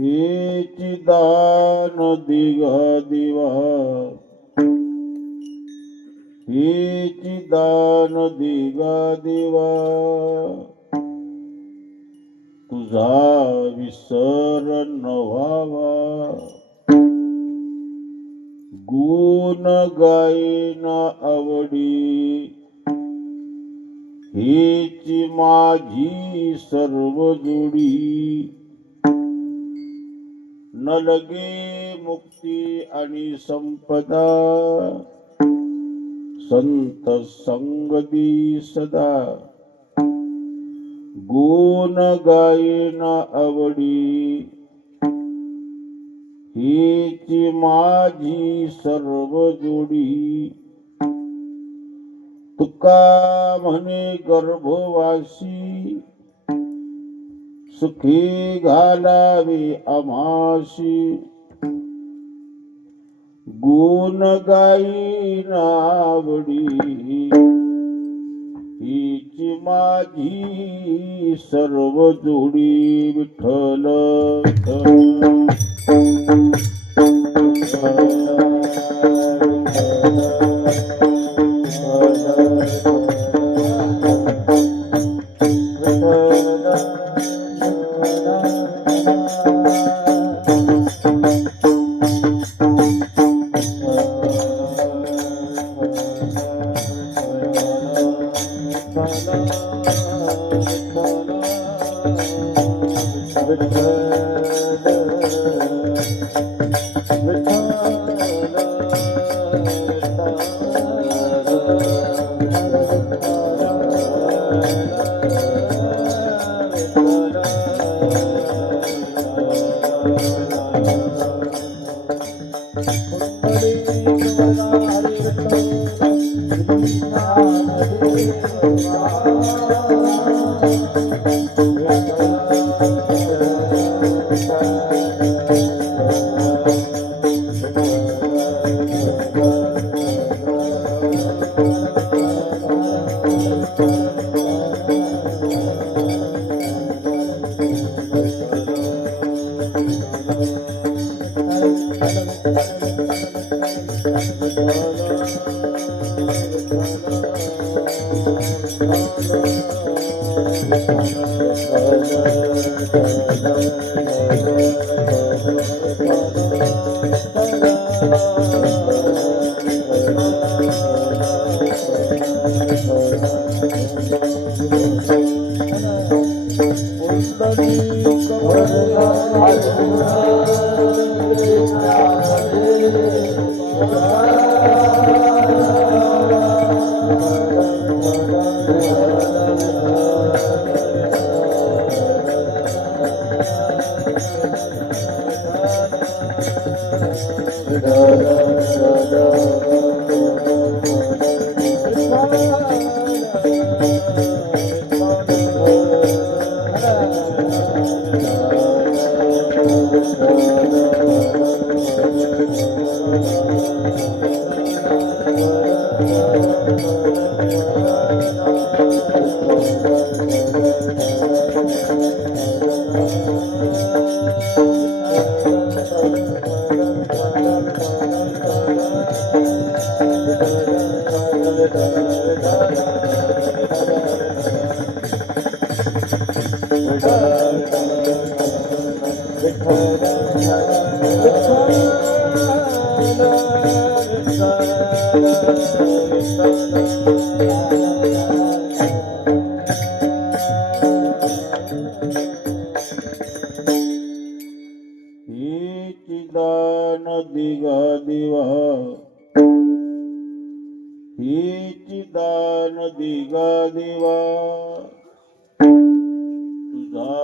हे चिदान दिगा दिवा, हे चिदान दिगा दिवा, तुझा विसर न व्हावा. गुण गाईन आवडी, हेची माझी सर्व जोडी. न लगे मुक्ती आणि संपदा, संत संगती सदा. गुण गायन आवडी, हीची माझी सर्व जोडी. तुका म्हणे गर्भवासी, सुखी घालावी आम्हासी. गुण गायीन आवडी, हीची माझी सर्व जोडी. विठ्ठल चिदान दिगा दिवा, हे चिदान दिगा दिवा, तुझा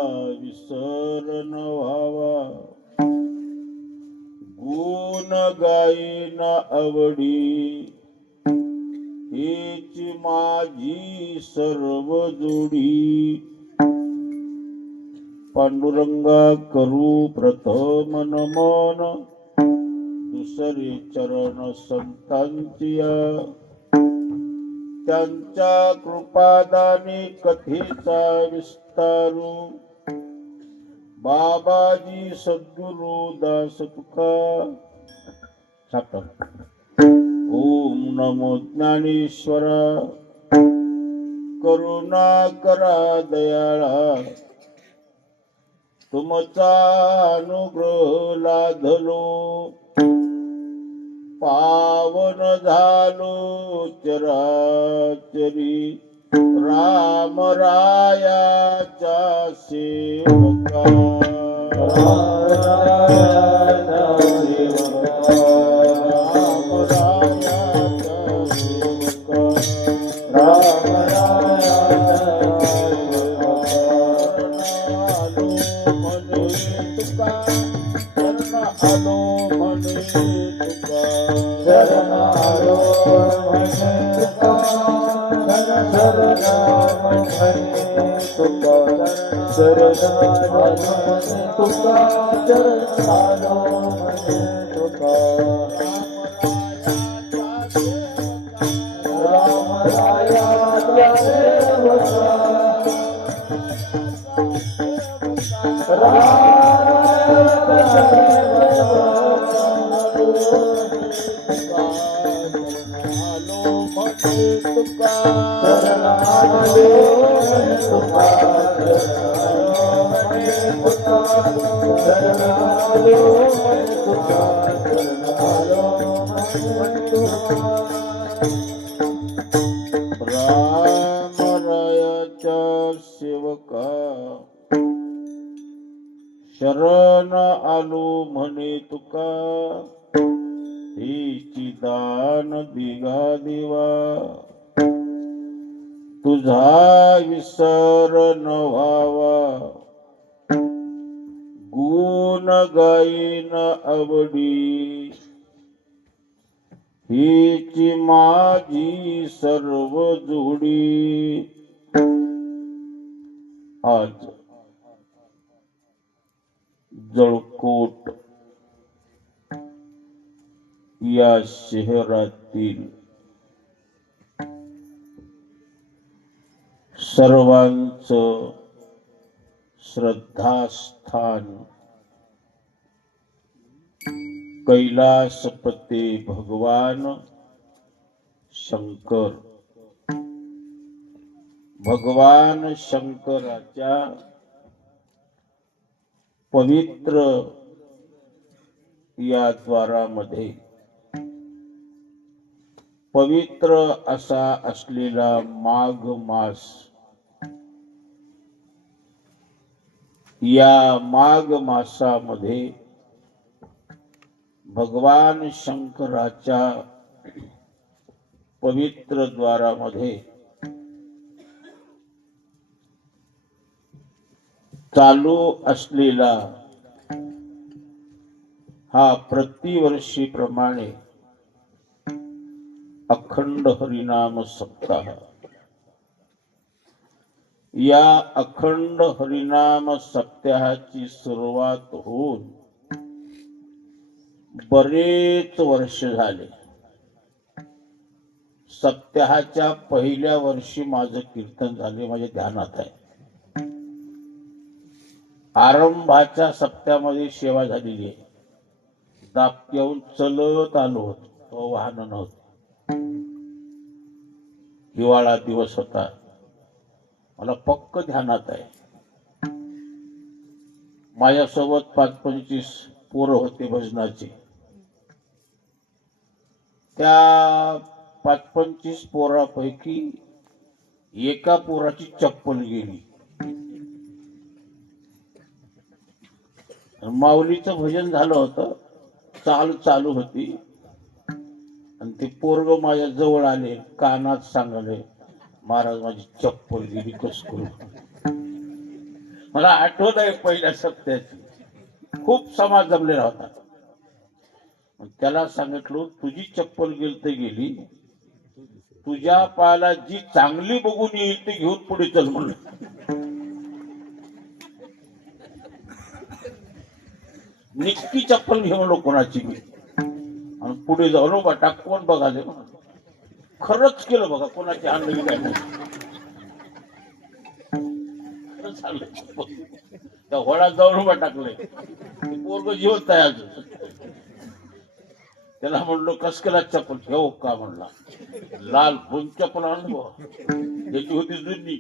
गायीन आवडी हीच माझी सर्व जोडी पांडुरंगा करू प्रथम नमन दुसरे चरण संतांचिया त्यांच्या कृपादानी कथेचा विस्तारू बाबाजी सद्गुरु दास तुका ओम नमो ज्ञानेश्वरा करुणा करा दयाळा तुमचा अनुग्रह लाधलो पावन झालो चराचरी राम रायाचा सेवका राम रायाचा सेवका राम रायाचा सेवका राम रायाचा सेवका शरण आलो म्हणे तुका शरण आलो म्हणे तुका शरण म्हणे तुका शरण म्हणे तुका शरण आलो म्हणे तुका राम रायाचा सेवका राम रायाच्या सेवका शरण आलो म्हणे तुका हीची दान दिगा देवा तुझा विसर न व्हावा गुण गायीन आवडी हीची माझी सर्व जोडी आज जळकोट या शहरातील सर्वांचं श्रद्धास्थान कैलासपते भगवान शंकर भगवान शंकराच्या पवित्र या द्वारामध्ये पवित्र असा असलेला माघ मास या माघ मासामध्ये भगवान शंकराच्या पवित्र द्वारामध्ये चालू असलेला हा प्रतिवर्षीप्रमाणे अखंड हरिनाम सप्ताह या अखंड हरिनाम सप्ताहाची सुरुवात होऊन बरेच वर्ष झाले. सप्ताहाच्या पहिल्या वर्षी माझं कीर्तन झाले, माझ्या ध्यानात आहे. आरंभाच्या सप्त्यामध्ये सेवा झालेली आहे. दाप्याहून चलत आलो होतो, तो वाहन नव्हतं. हिवाळा दिवस होता, मला पक्क ध्यानात आहे. माझ्यासोबत 5-25 पोरं होते भजनाचे. त्या 5-25 पोरापैकी एका पोराची चप्पल गेली. माऊलीचं भजन झालं होतं, चालू होती, आणि ते पोरग माझ्या जवळ आले, कानात सांगले, महाराज माझी चप्पल गेली, कस करू. मला आठवत आहे पहिल्या सप्त्याची. खूप समाज जमलेला होता. मग त्याला सांगितलं तुझी चप्पल गेली तर गेली, तुझ्या पायाला जी चांगली बघून येईल ती घेऊन पुढे चल म्हणलं. निष्की चप्पल घेऊन कोणाची मी आणि पुढे जाऊन बटा कोण बघाले म्हणून खरंच केलं बघा. कोणाची आणली काय नाही, खरंच आणलं चप्पल. त्या होळात जाऊन उभा टाकले. पोरग जिवंत आहे अजून. त्याला म्हणलो कस केला चप्पल घेऊ का म्हणला. लाल फोन चप्पल आणलो, याची होती जुनी.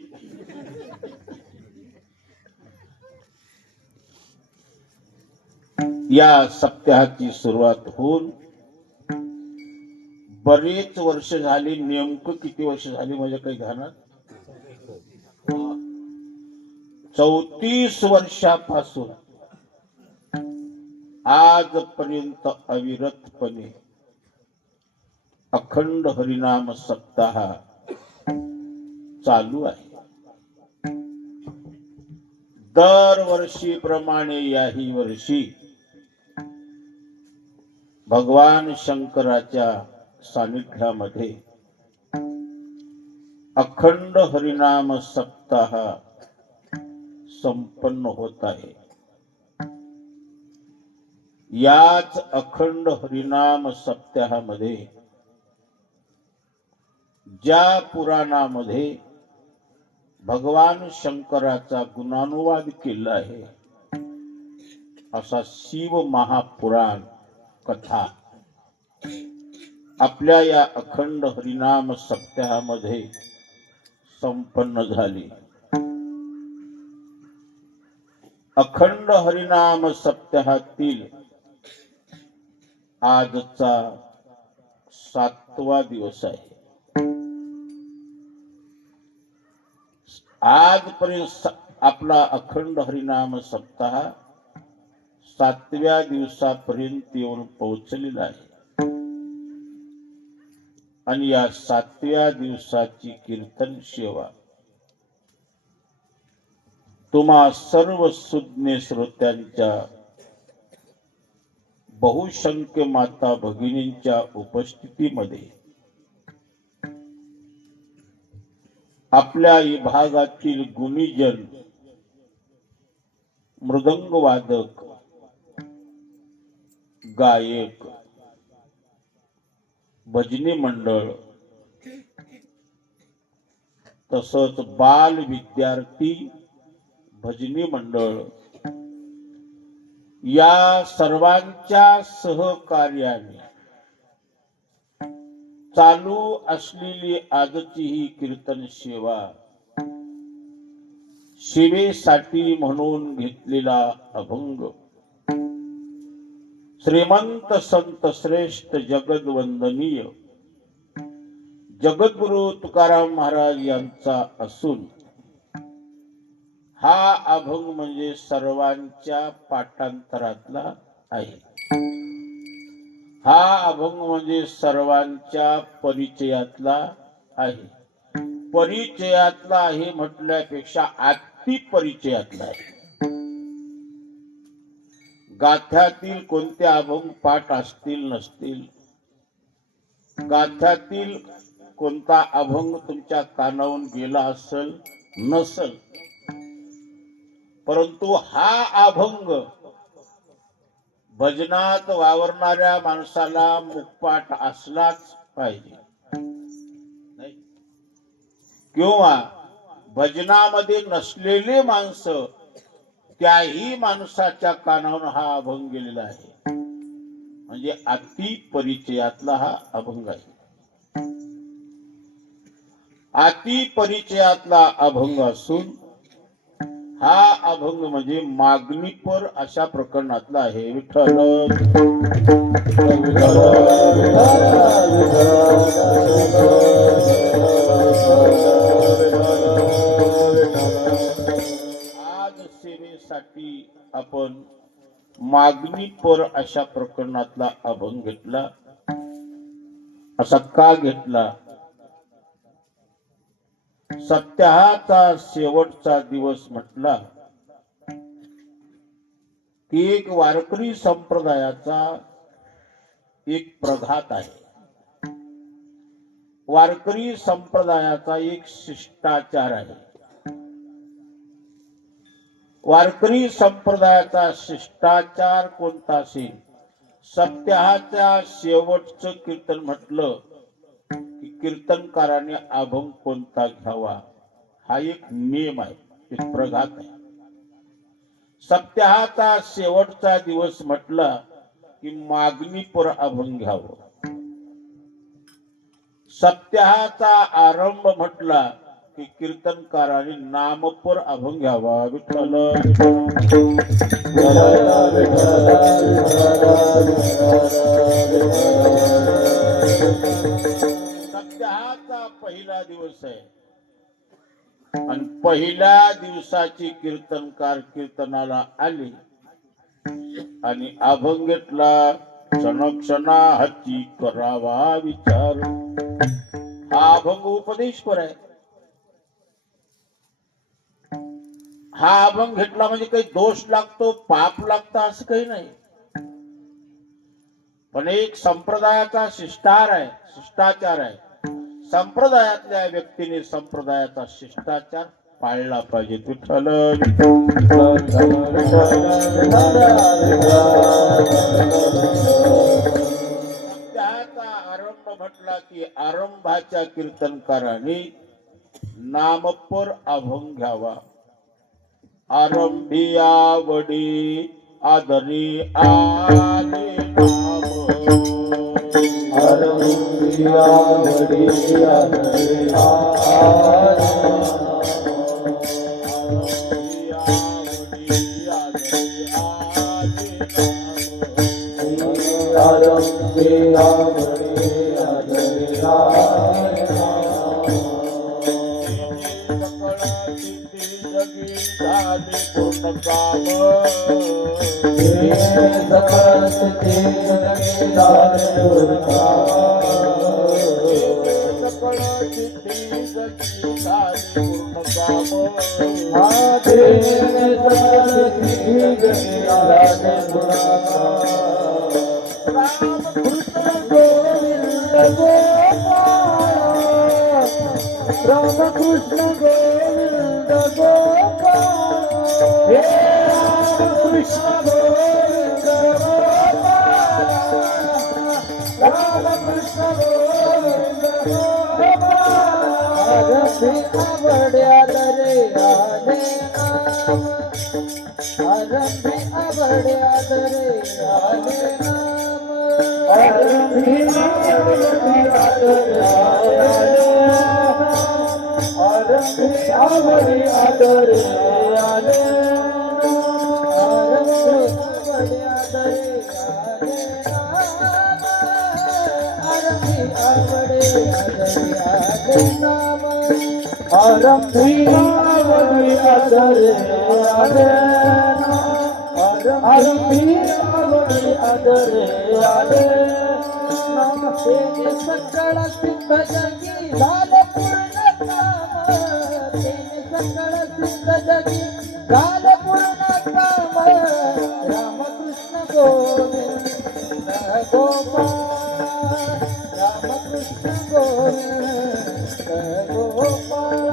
या सप्ताहाची सुरुवात होऊन बरेच वर्ष झाली. नेमकं किती वर्ष झाली माझ्या काही ध्यानात, 34 वर्षापासून आजपर्यंत अविरतपणे अखंड हरिनाम सप्ताह चालू आहे. दरवर्षीप्रमाणे याही वर्षी भगवान शंकराच्या सानिध्यामध्ये अखंड हरिनाम सप्ताह संपन्न होत आहे. याच अखंड हरिनाम सप्ताहामध्ये ज्या पुराणामध्ये भगवान शंकराचा गुणानुवाद केला आहे असा शिव महापुराण कथा आपल्या या अखंड हरिनाम सप्ताहामध्ये संपन्न झाली. अखंड हरिनाम सप्ताहातील आजचा 7वा दिवस आहे. आजपर्यंत आपला अखंड हरिनाम सप्ताह 7व्या दिवसापर्यंत येऊन पोहोचलेला आहे. आणि या 7व्या दिवसाची कीर्तन सेवा तुम्हा सर्व सुज्ञ श्रोत्यांच्या बहुसंख्य माता भगिनींच्या उपस्थितीमध्ये आपल्या विभागातील गुणीजन, मृदंग वादक, गायक, भजनी मंडळ तसंच बाल विद्यार्थी भजनी मंडळ या सर्वांच्या सहकार्याने चालू असलेली आजची ही कीर्तन सेवा सेवेसाठी म्हणून घेतलेला अभंग श्रीमंत संत श्रेष्ठ जगदवंदनीय जगद्गुरु तुकाराम महाराज यांचा असून हा अभंग म्हणजे सर्वांच्या पाठांतरातला आहे. हा अभंग म्हणजे सर्वांच्या परिचयातला आहे. परिचयातला आहे म्हटल्यापेक्षा अति परिचयातला आहे. गाथ्यातील कोणते अभंग पाठ असतील नसतील, गाथ्यातील कोणता अभंग तुमच्या कानावून गेला असेल नसल, परंतु हा अभंग भजनात वावरणाऱ्या माणसाला मुखपाठ असलाच पाहिजे. किंवा भजनामध्ये नसलेले माणसं त्याही माणसाच्या कानावर हा अभंग गेलेला आहे. म्हणजे अति परिचयातला हा अभंग आहे. अति परिचयातला अभंग असून हा अभंग म्हणजे मागणीपर अशा प्रकरणातला आहे. विठ्ठल आज सेवेसाठी आपण मागणीपर अशा प्रकरणातला अभंग घेतला. असा का घेतला? सप्ताहाचा शेवटचा दिवस म्हटला की एक वारकरी संप्रदायाचा एक प्रघात आहे. वारकरी संप्रदायाचा एक शिष्टाचार आहे. वारकरी संप्रदायाचा शिष्टाचार कोणता असेल? सप्ताहाच्या शेवटचं कीर्तन म्हटलं की कीर्तनकाराने अभंग कोणता घ्यावा हा एक नियम आहे, एक प्रघात आहे. सप्ताहाचा शेवटचा दिवस म्हटला की मागणीपर अभंग घ्यावं. सप्ताहाचा आरंभ म्हटला की कीर्तनकाराने नामपर अभंग घ्यावा. विठ्ठल सप्ताहाचा पहिला दिवस आहे आणि पहिल्या दिवसाची कीर्तनकार कीर्तनाला आले आणि अभंग घेतला. क्षणक्षणा हाची करावा विचार. हा अभंग उपदेशपर आहे. हा अभंग घेतला म्हणजे काही दोष लागतो, पाप लागतं असं काही नाही. पण एक संप्रदायाचा शिष्टाचार आहे. संप्रदायातल्या व्यक्तीने संप्रदायाचा शिष्टाचार पाळला पाहिजे. विठ्ठल त्याचा आरंभ म्हटला की आरंभाच्या कीर्तनकाराने नामपर अभंग घ्यावा. आरंभी आवडी आदरी आले नाम. आरंभी आवडी आदरी आले रामकृष्ण गोविंद गोपाल. हे रामकृष्ण गोविंद गोपाल. रामकृष्ण गोविंद गोपाल. आरंभी आवड्या रे आले नाम. आरंभी आवड्या रे आले नाम. आरंभी आवड्या रे आले. आवडी आदरे आले. आवडी आदरे आले. आवडी आदरे नाम. आरंभी आवडी आदरे आले. आरंभी आवडी आदरे आले. सकळ सिद्ध जगी झाले पूर्ण काम. सकळ सिद्ध जगी झाले पूर्ण काम. रामकृष्ण गोविंद गोपाल. रामकृष्ण गोविंद गोपाल.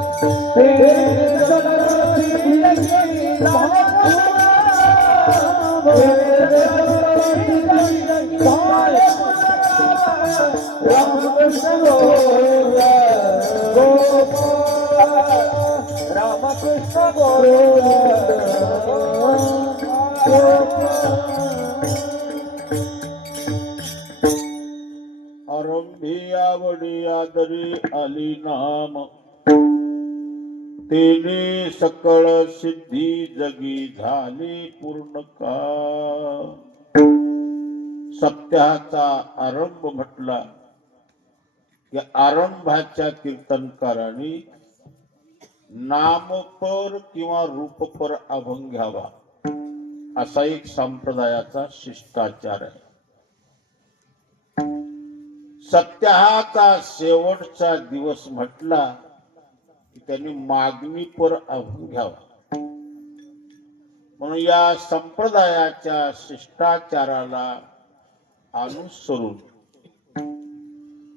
रामकृष्ण गोविंद गोपाल. रामकृष्ण गोविंद आरंभी आवडी आदरी आली नाम. तेने सकळ सिद्धी जगी झाली पूर्ण काम. सप्ताहाचा आरंभ म्हटला की आरंभाच्या कीर्तनकाराने नामपर किंवा रूपपर अभंग घ्यावा असा एक संप्रदायाचा शिष्टाचार आहे. सप्ताहाचा शेवटचा दिवस म्हटला की त्यांनी मागणीपर अभंग घ्यावा. म्हणून या संप्रदायाच्या शिष्टाचाराला अनुसरून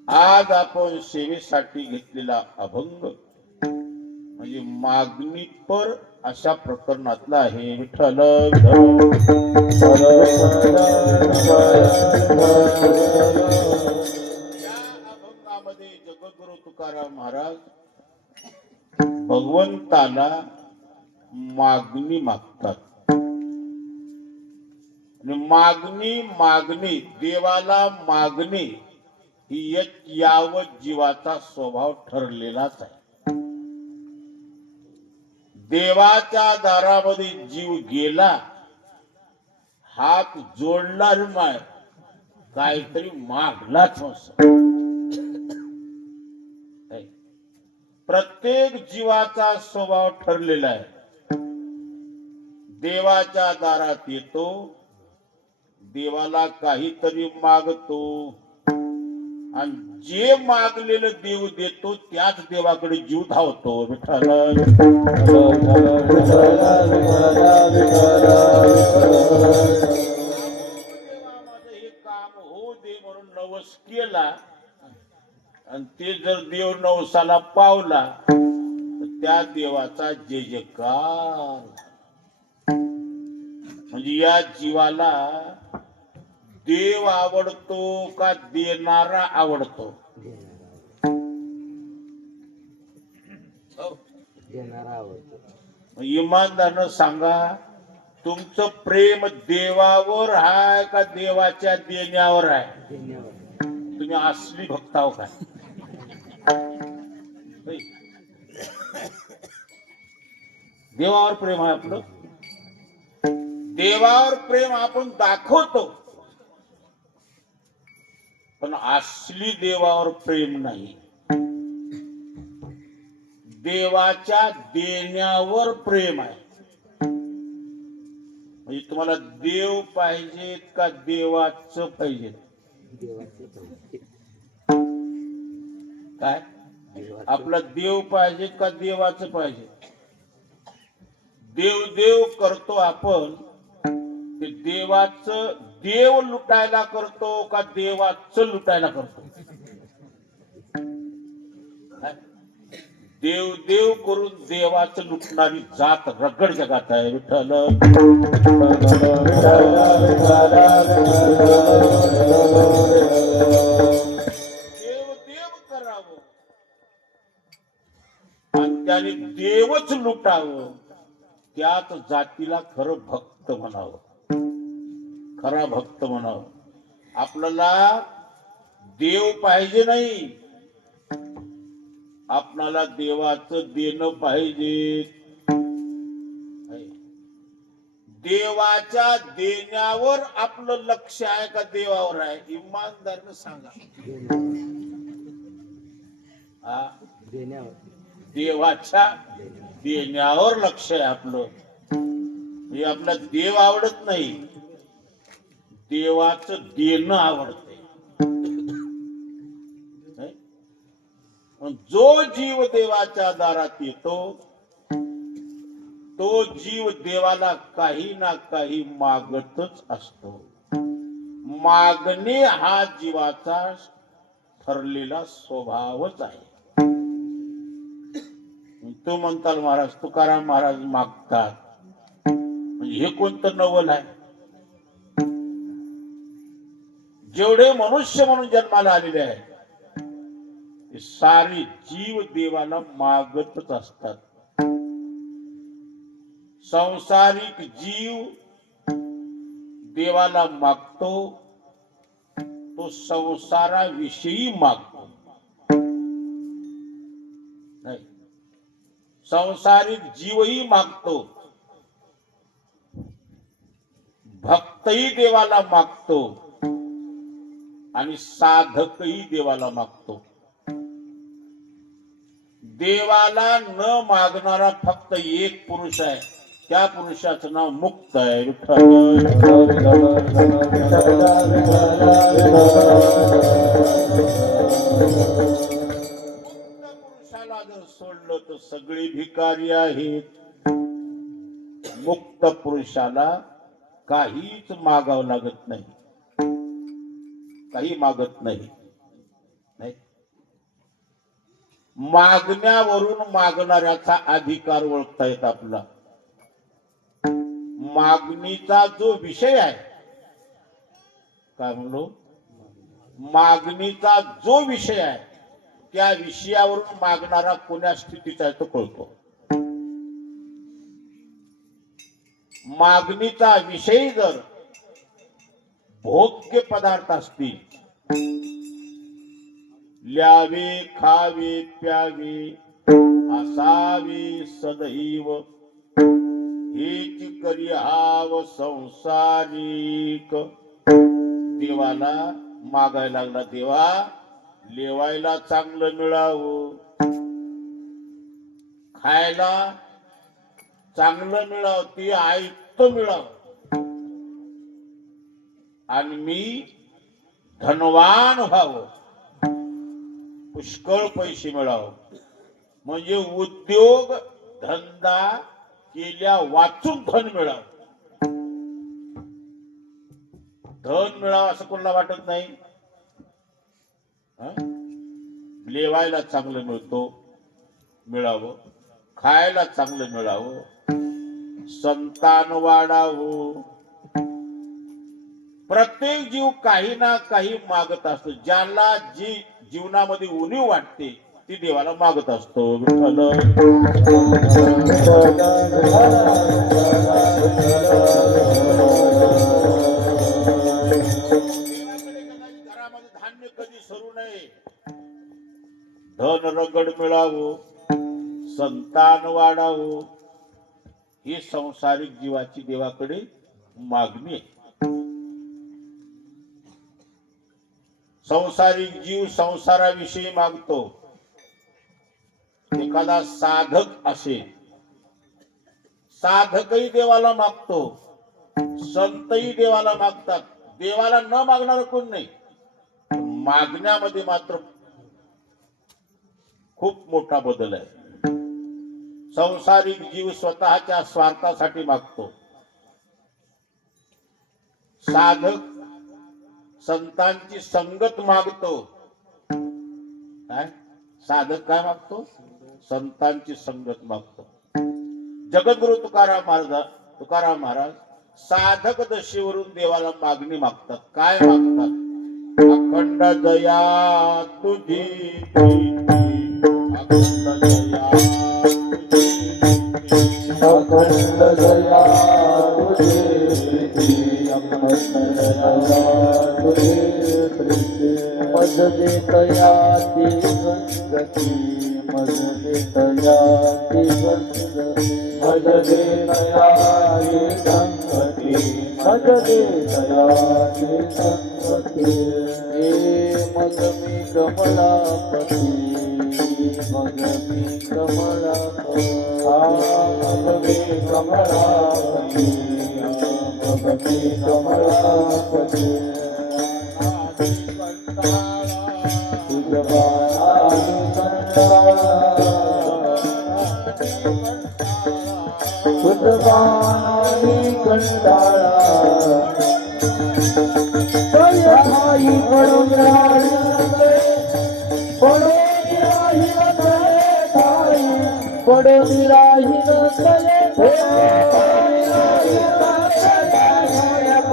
आज आपण सेवेसाठी घेतलेला अभंग म्हणजे मागणीपर अशा प्रकरणातला आहे. विठ्ठल या अभंगामध्ये जगद्गुरु तुकाराम महाराज भगवंताला मागणी मागतात. मागणी देवाला मागणी ही यावत जीवाचा स्वभाव ठरलेलाच आहे. देवाच्या दारामध्ये जीव गेला, हात जोडला माय काहीतरी मागलाच प्रत्येक जीवाचा स्वभाव ठरलेला आहे. देवाच्या दारात येतो, देवाला काहीतरी मागतो आणि जे मागलेलं देव देतो त्याच देवाकडे जीव धावतो. विठ्ठल हे काम होऊ दे म्हणून नवस केला आणि ते जर देव नवसाला पावला तर त्या देवाचा जय जयकार. म्हणजे या जीवाला देव आवडतो का देणारा आवडतो? इमानदारनं सांगा, तुमचं प्रेम देवावर आहे का देवाच्या देण्यावर आहे? तुम्ही असली भक्त आहो का? देवावर प्रेम आहे आपलं. देवावर प्रेम आपण दाखवतो, पण असली देवावर प्रेम नाही. देवाच्या देण्यावर प्रेम आहे. म्हणजे तुम्हाला देव पाहिजेत का देवाचं पाहिजे? काय आपला देव पाहिजे का देवाचं पाहिजे? देव देव करतो आपण, ते देवाचं देव लुटायला करतो का देवाचं लुटायला करतो? देव देव करून देवाचं लुटणारी जात रगड जगात आहे. विठ्ठल देव देव करावं आणि त्याने देवच लुटावं, त्याच जातीला खरं भक्त म्हणावं, खरा भक्त म्हणावं. आपल्याला देव पाहिजे नाही, आपणाला देवाचं देणं पाहिजे. देवाच्या देण्यावर आपलं लक्ष आहे का देवावर आहे? इमानदारनं सांगा. देवाच्या देण्यावर लक्ष आहे आपलं. हे आपला देव आवडत नाही, देवाचं देणं आवडतंय. जो जीव देवाच्या दारात येतो तो जीव देवाला काही ना काही मागतच असतो. मागणे हा जीवाचा ठरलेला स्वभावच आहे. तो म्हणताल महाराज तुकाराम महाराज मागतात, म्हणजे हे कोणतं नवल आहे? जेवढे मनुष्य म्हणून जन्माला आलेले आहेत सारे जीव देवाला मागतच असतात. संसारिक जीव देवाला मागतो, तो संसाराविषयी मागतो. नाही, संसारिक जीवही मागतो, भक्तही देवाला मागतो आणि साधकही देवाला मागतो. देवाला न मागणारा फक्त एक पुरुष आहे, त्या पुरुषाचं नाव मुक्त आहे. विठ्ठल पुरुषाला जर सोडलं तर सगळे भिकारी आहेत. मुक्त पुरुषाला काहीच मागावं लागत नाही. काही मागत नाही. नाही, मागण्यावरून मागणाऱ्याचा अधिकार ओळखता येत आपला. मागणीचा जो विषय आहे, काय म्हणलो, मागणीचा जो विषय आहे त्या विषयावरून मागणारा कोण्या स्थितीचा आहे तो कळतो. मागणीचा विषय जर भोग्य पदार्थ असतील, ल्यावे खावे प्यावे असावे सदैव, हेच करी हाव संसारिक. देवाला मागायला लागला, देवा लेवायला चांगलं मिळावं, खायला चांगलं मिळावं, ती आयत मिळावं, आणि मी धनवान व्हावं, पुष्कळ पैसे मिळावं. म्हणजे उद्योग धंदा केल्या वाचून धन मिळावं. धन मिळावं असं कोणाला वाटत नाही. लेवायला चांगलं मिळावं, खायला चांगलं मिळावं, संतान वाढावं. प्रत्येक जीव काही ना काही मागत असतो. ज्याला जी जीवनामध्ये उणीव वाटते ती देवाला मागत असतो. विठ्ठल घरामध्ये धान्य कधी सरू नये, धन रगड मिळावं, संतान वाढावं, ही संसारिक जीवाची देवाकडे मागणी आहे. संसारिक जीव संसाराविषयी मागतो. एखादा साधक असेल, साधकही देवाला मागतो, संतही देवाला मागतात. देवाला न मागणार कोण नाही. मागण्यामध्ये मात्र खूप मोठा बदल आहे. संसारिक जीव स्वतःच्या स्वार्थासाठी मागतो. साधक संतांची संगत मागतो. काय साधक काय मागतो? संतांची संगत मागतो. जगद्गुरु तुकाराम महाराज साधक दशेवरून देवाला मागणी मागतात. काय मागतात? अखंड दया तुझी, अखंड दया तुझी, अखंड दया तुझी, मज देतया ती संगती, मज देतया ती संगती, मज देतया ती संगती, मज देतया ती संगती. मग मी कमलापती, मग मी कमलापती, मग मी कमलापती, मग मी कमलापती. तुझवानी कंटाळा, तयाई पडून राहिलं, पडून राहिलं तले ठाई, पडून राहिलं तले ठाई,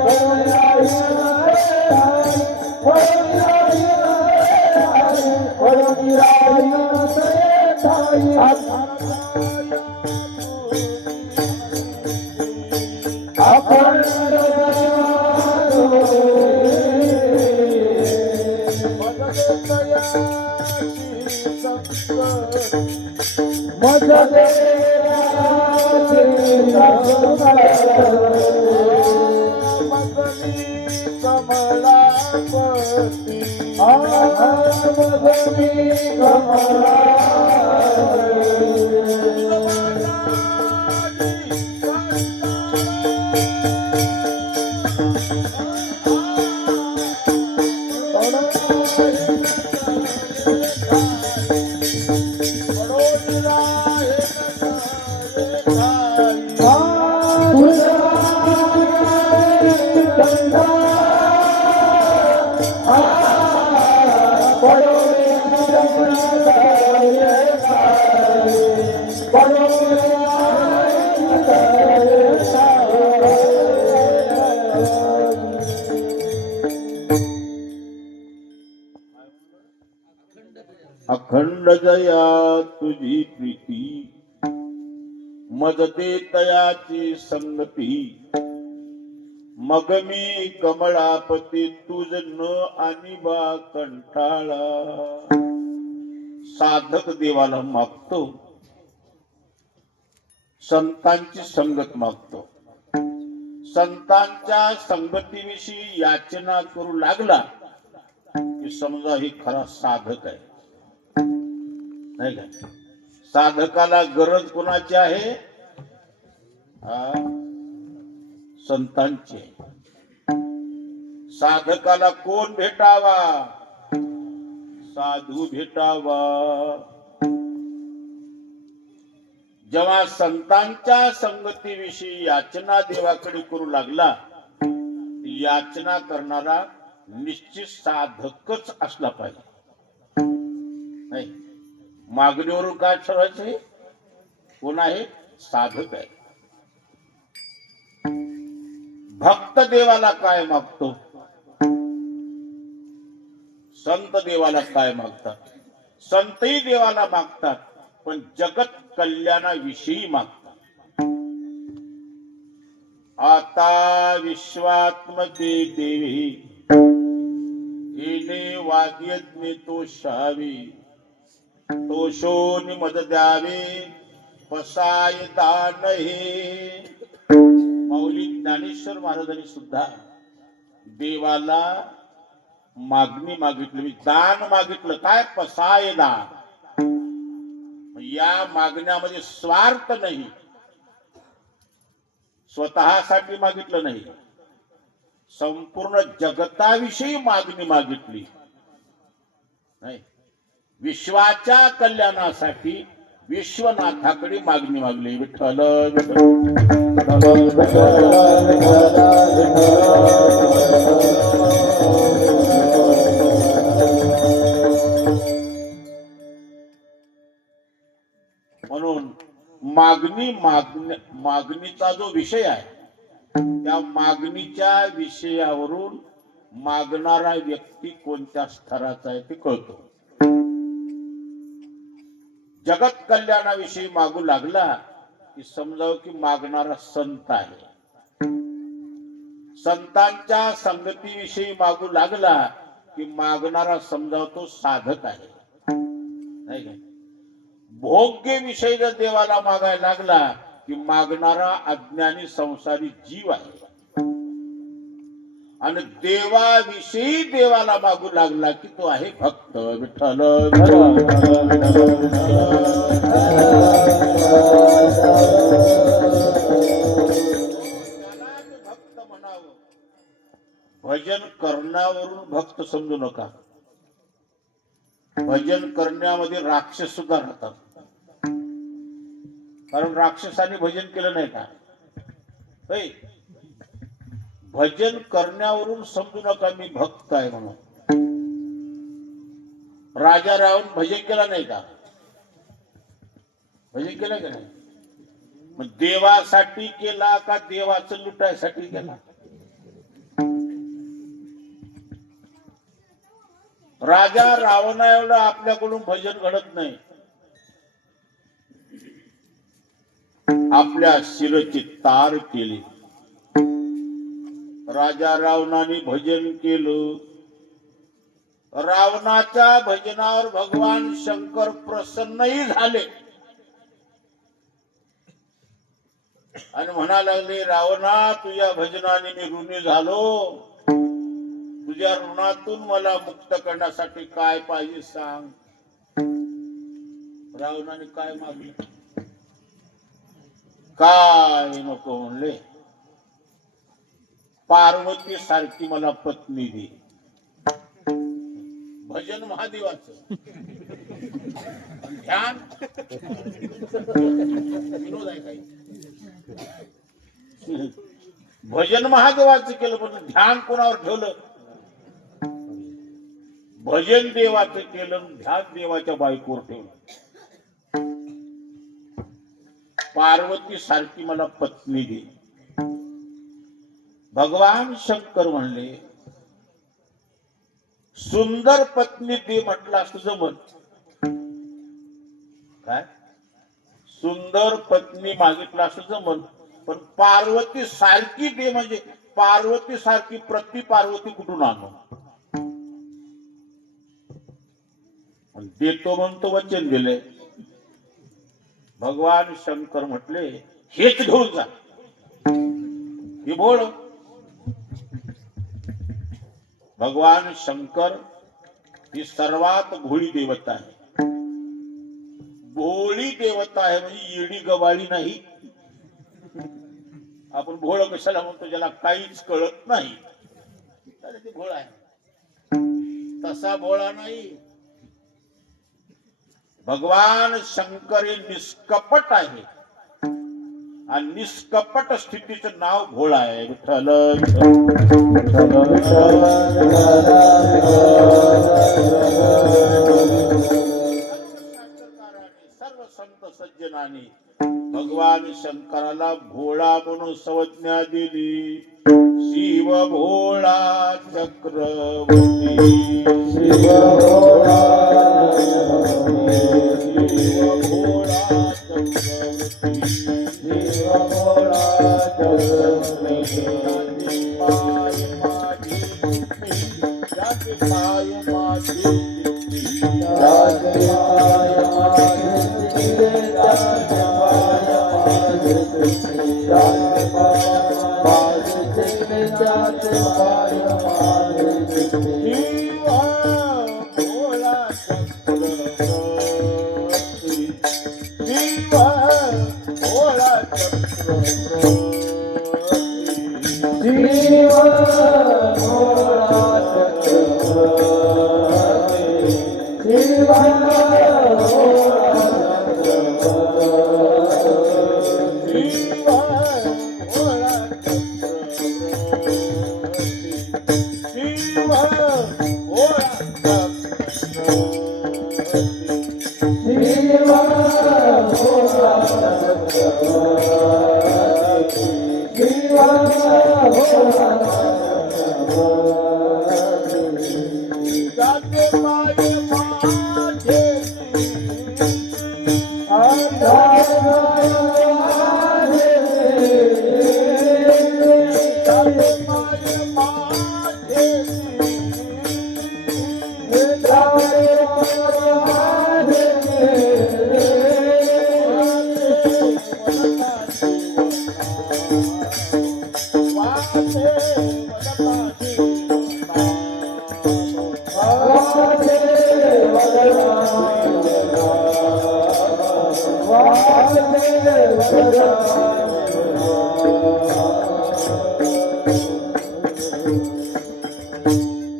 पडून राहिलं Ah हृदया तुझी प्रीती, मज दे तयाची संगती, मग मी कमळापती तुझ न आणि बा कंठाळा. साधक देवाला मागतो, संतांची संगत मागतो. संतांच्या संगतीविषयी याचना करू लागला की समजा ही खरा साधक आहे. नाही का? साधकाला गरज कोणाची आहे? संतांची. साधकाला कोण भेटावा? साधू भेटावा. जेव्हा संतांच्या संगतीविषयी याचना देवाकडे करू लागला, याचना करणारा निश्चित साधकच असला पाहिजे. नाही, मागणीवरून काय ठरवायचं? कोण आहे? साधक आहे. भक्त देवाला काय मागतो? संत देवाला काय मागतात? संतही देवाला मागतात, पण जगत कल्याणाविषयी मागतात. आता विश्वात्मते देवी येणे वाद्यज्ञ तो शावी, तोषोनि मद द्यावे पसाय दान हे. माऊली ज्ञानेश्वर महाराजांनी सुद्धा देवाला मागणी मागितली, दान मागितलं. काय? पसाय दान. या मागण्यामध्ये स्वार्थ नाही, स्वतःसाठी मागितलं नाही, संपूर्ण जगताविषयी मागणी मागितली. नाही, विश्वाच्या कल्याणासाठी विश्वनाथाकडे मागणी मागली. विठ्ठल म्हणून मागणीचा जो विषय आहे, त्या मागणीच्या विषयावरून मागणारा व्यक्ती कोणत्या स्तराचा आहे ते कळतो. जगत कल्याणाविषयी मागू लागला की समजावं की मागणारा संत आहे. संतांच्या संगतीविषयी मागू लागला की मागणारा समजावतो साधक आहे. नाही काय? भोग्य विषय जर देवाला मागायला लागला की मागणारा अज्ञानी संसारी जीव आहे. आणि देवाविषयी देवाला मागू लागला की तो आहे भक्त. विठ्ठल भक्त म्हणावं. भजन करण्यावरून भक्त समजू नका. भजन करण्यामध्ये राक्षस सुद्धा राहतात. कारण राक्षसाने भजन केलं नाही का? भजन करण्यावरून समजू नका मी भक्त आहे म्हणून. राजा रावण भजन केला नाही का? भजन केलं का नाही? मग देवासाठी केला का देवाचं लुटायसाठी केला? राजा रावणा एवढं आपल्याकडून भजन घडत नाही. आपल्या शिरची तार केली. राजा रावणाने भजन केलं. रावणाच्या भजनावर भगवान शंकर प्रसन्नही झाले आणि म्हणा लागले, रावणा तुझ्या भजनाने मी ऋणी झालो. तुझ्या ऋणातून मला मुक्त करण्यासाठी काय पाहिजे सांग. रावणाने काय मागलं? काय नको म्हणले, पार्वती सारखी मला पत्नी दे. भजन महादेवाचं ध्यान विनोद आहे काही. भजन महादेवाचं केलं पण ध्यान कोणावर ठेवलं? भजन देवाचं केलं, ध्यान देवाच्या बायकोवर ठेवलं. पार्वती सारखी मला पत्नी दे. भगवान शंकर म्हणले, सुंदर पत्नी दे म्हटलं असं जमत, काय सुंदर पत्नी मागितला असं जमल, पण पार्वती सारखी दे म्हणजे पार्वती सारखी प्रति पार्वती कुठून आणू? देतो म्हणून तो वचन दिले. भगवान शंकर म्हटले हेच घेऊन जा. ही भोळ भगवान शंकर ही सर्वात भोळी देवता आहे. भोळी देवता आहे म्हणजे येडी गवाळी नाही. आपण भोळ कशाला म्हणतो? ज्याला काहीच कळत नाही ते भोळ आहे. तसा भोळा नाही. भगवान शंकर हे निष्कपट आहे आणि निष्कपट स्थितीचं नाव भोळा आहे. विठ्ठल सर्व संत सज्जनाने भगवान शंकराला भोळा म्हणून संज्ञा दिली. शिव भोळा चक्रवर्ती, शिव भोळा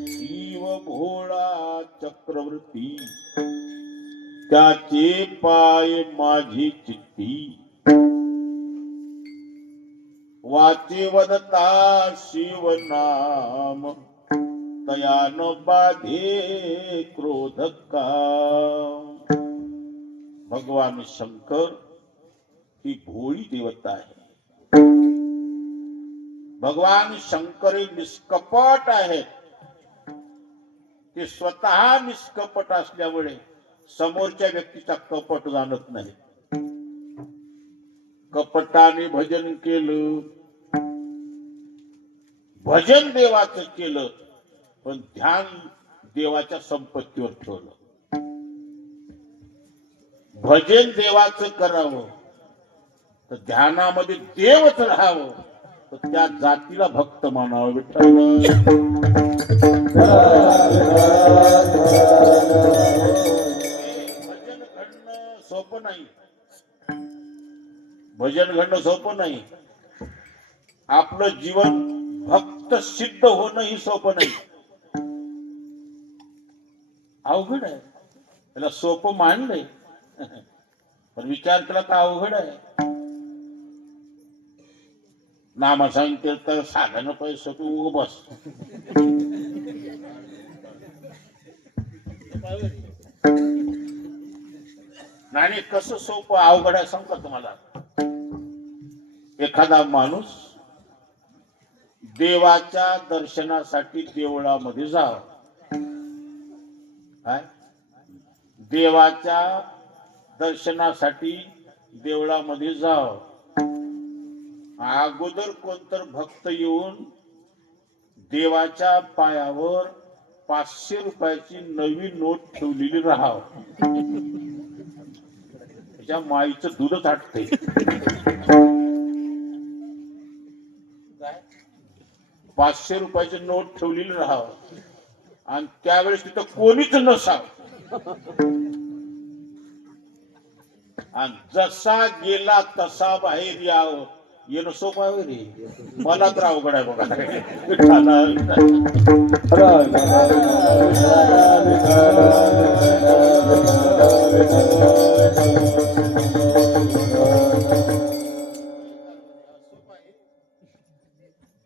शिव भोळा चक्रवर्ती, त्याचे पाय माझी चित्ती. वाचे वदता शिव नाम, तयान बाधे क्रोध काम. भगवान शंकर ही भोळी देवता आहे. भगवान शंकर हे निष्कपट आहेत. ते स्वतः निष्कपट असल्यामुळे समोरच्या व्यक्तीचा कपट जाणत नाही. कपटाने भजन केलं, भजन देवाचं केलं, पण ध्यान देवाच्या संपत्तीवर ठेवलं. भजन देवाचं करावं तर ध्यानामध्ये देवच राहावं, तर त्या जातीला भक्त मानावं. विठ्ठल भजन घडणं सोपं नाही. भजन घडणं सोपं नाही. आपलं जीवन भक्त सिद्ध होणं ही सोपं नाही, अवघड आहे. त्याला सोपं मानलंय, पण विचार केला तर अवघड आहे. नाम सांगतील तर साधन पैसे तू बस. नाही कसं सोपं अवघड आहे सांगता तुम्हाला. एखादा माणूस देवाच्या दर्शनासाठी देवळामध्ये जावं, देवाच्या दर्शनासाठी देवळामध्ये जाव. अगोदर कोणतर भक्त येऊन देवाच्या पायावर 500 रुपयाची नवी नोट ठेवलेली राहाव. त्याच्या माईचं दूधच आटते. 500 रुपयाची नोट ठेवलेली राहाव आणि त्यावेळेस तिथं कोणीच नसावं. आणि जसा गेला तसा बाहेर यावं. येणं सोपं आहे रे, मला तर अवघड आहे बघा.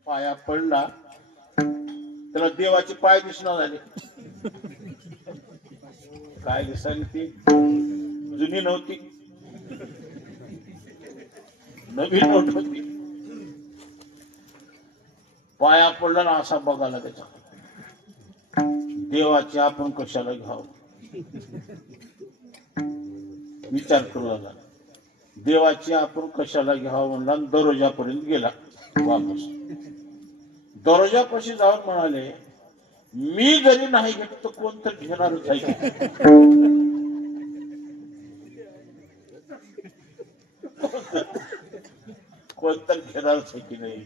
पाया पडला त्याला देवाचे पाय दिसणार झाले. काय दिसायली ती जुनी नव्हती, नवीन नोट होती. पाया पडला ना असा बघायला त्याचा. देवाचे आपण कशाला घ्यावं विचार करू लागला. देवाची आपण कशाला घ्यावं म्हणला. दरोजापर्यंत गेला वापस. दरोजापाशी जाऊन म्हणाले, मी जरी नाही घेत तर कोण तर घेणारच आहे. कोणतर घेणारच आहे की नाही.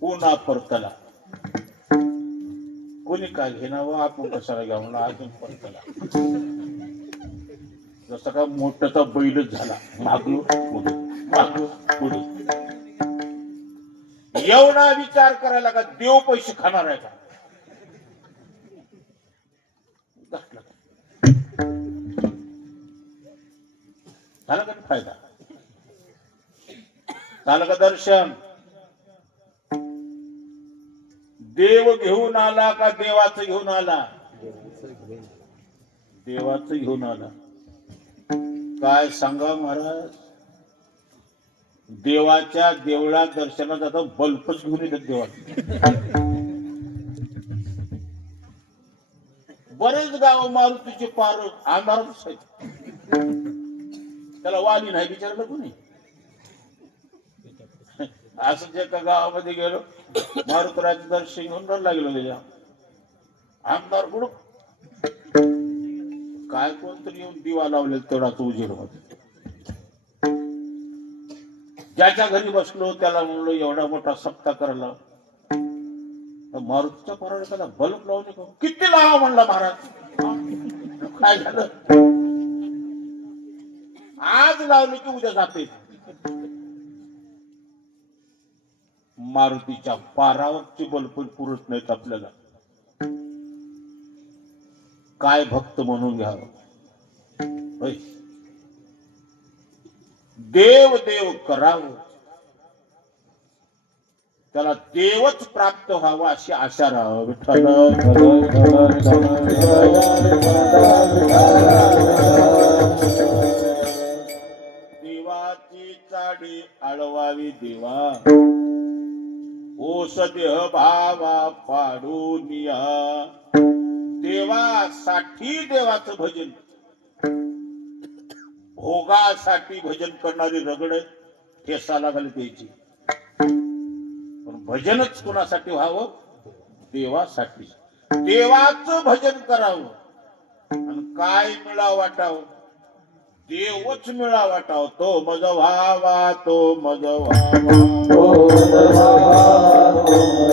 पुन्हा परतला. कोणी काय घेणावं आपण कशाला घ्यावं म्हणून अजून परतला. जसं का मोठ्याचा बैलच झाला. मागलो पुढे, मागलो पुढे. एवढा विचार करायला का देव पैसे खाणार आहे का. झाला का फायदा, झालं का दर्शन. देव घेऊन आला का देवाचं घेऊन आला. देवाचं घेऊन आला. काय सांगा महाराज, देवाच्या देवळात दर्शनात जाता बल्बच घेऊन येतात देवाला. बरेच गाव मारुतीचे पार अंधारच आहेत. त्याला वाली नाही विचारलं कोणी. असंच एका गावामध्ये गेलो, मारुतराज दर्शन घेऊन रडला गेलो. त्याच्या आमदार कुठं काय कोणतरी येऊन दिवा लावले तेवढाच उजेड मध्ये. ज्याच्या घरी बसलो त्याला म्हणलो एवढा मोठा सप्ताह करायला मारुतीच्या पराला त्याला बल्ब लावून किती लावा म्हणला महाराज. काय झालं, आज लावले की उद्या जाते. मारुतीच्या पारावरची बल्ब पुरत नाहीत आपल्याला. काय भक्त म्हणून घ्यावं. देव देव करावं, त्याला देवच प्राप्त व्हावं अशी आशा राहावं. विठ्ठल देवाची चाडी आळवावी देवा, ओस देह भावा पाडून या. देवासाठी देवाचं भजन, भोगासाठी भजन करणारी रगड ठेसाला घाली द्यायची. पण भजनच कोणासाठी व्हावं, देवासाठी. देवाचं भजन करावं आणि काय मिळा वाटावं, देवच मिळा वाटावं. तो मज व्हावा, तो मज व्हावा, तो मज व्हावा, तो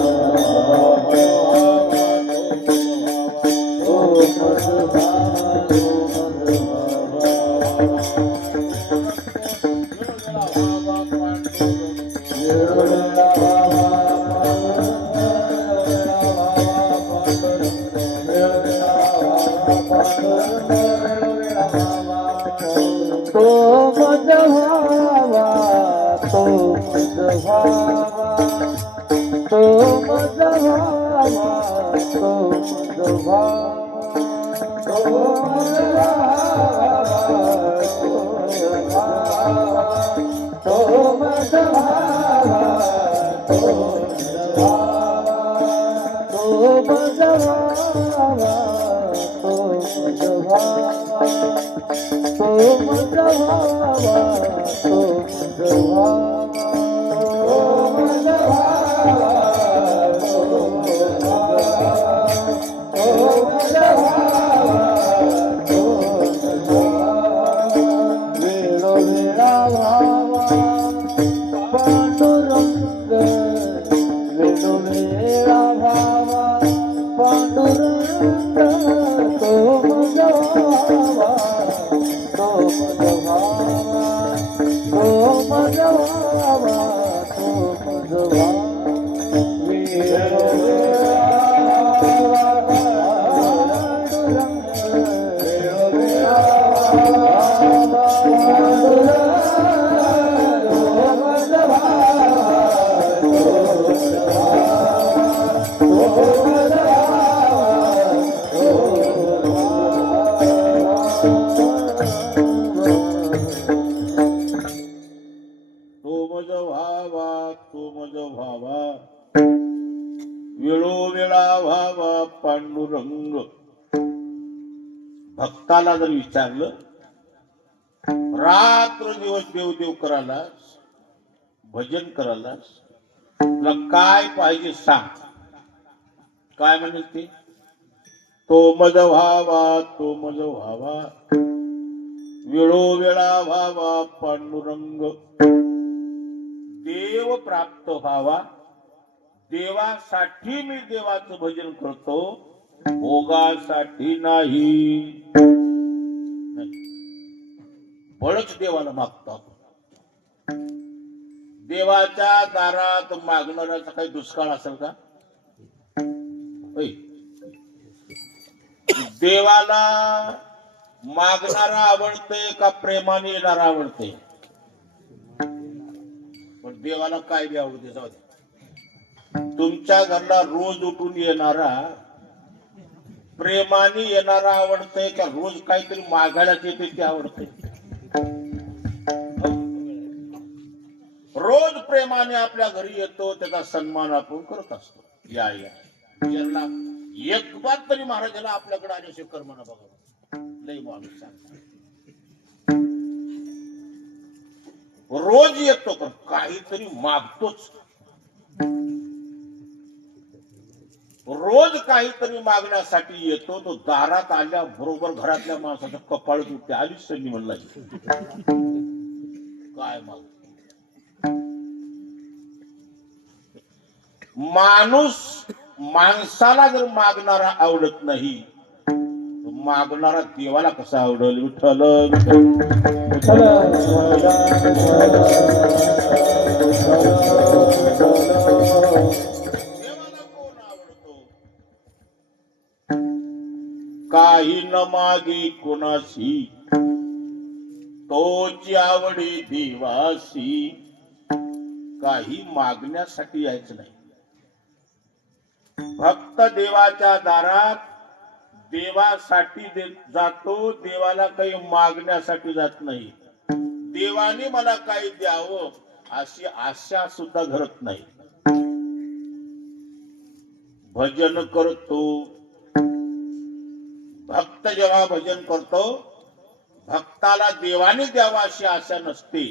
वेळोवेळा व्हावा पांडुरंग. भक्ताला जर विचारलं रात्र दिवस देव करायलास, भजन करायलास, तुला काय पाहिजे सांग, काय म्हणेल ते? तो मज व्हावा, तो मज व्हावा, वेळोवेळा व्हावा पांडुरंग. देव प्राप्त व्हावा, देवासाठी मी देवाचं भजन करतो, भोगासाठी नाही. बळच देवाला मागतो. देवाच्या दारात मागणाऱ्याचा काही दुष्काळ असेल का? देवाला मागणारा आवडते का प्रेमाने येणारा आवडते? पण देवाला काय बी आवडते. जाऊ दे. तुमच्या घरला रोज उठून येणारा प्रेमाने येणारा आवडतंय का रोज काहीतरी मागायलाच येते ते आवडतंय? रोज प्रेमाने आपल्या घरी येतो, त्याचा सन्मान आपण करत असतो. या ज्यांना एक बार तरी महाराजाला आपल्याकडे आल्याशिवाय कर्मना बघा, लई माणूस सांगतो. रोज येतो पण काहीतरी मागतोच. रोज काहीतरी मागण्यासाठी येतो. तो दारात आल्या बरोबर घरातल्या माणसाचं कपाळ तुटते. आलीच त्यांनी म्हणला काय माग. माणूस माणसाला जर मागणारा आवडत नाही, मागणारा देवाला कसा आवडेल? विठ्ठल देवाला कोण आवडतो? काही न मागे कोणाशी, तोची आवडी देवासी. काही मागण्यासाठी यायचं नाही. भक्त देवाच्या दारात देवासाठी जातो, देवाला काही मागण्यासाठी जात नाही. देवाने मला काही द्यावं अशी आशा सुद्धा धरत नाही. भजन करतो भक्त, जेव्हा भजन करतो भक्ताला देवाने द्यावा अशी आशा नसते,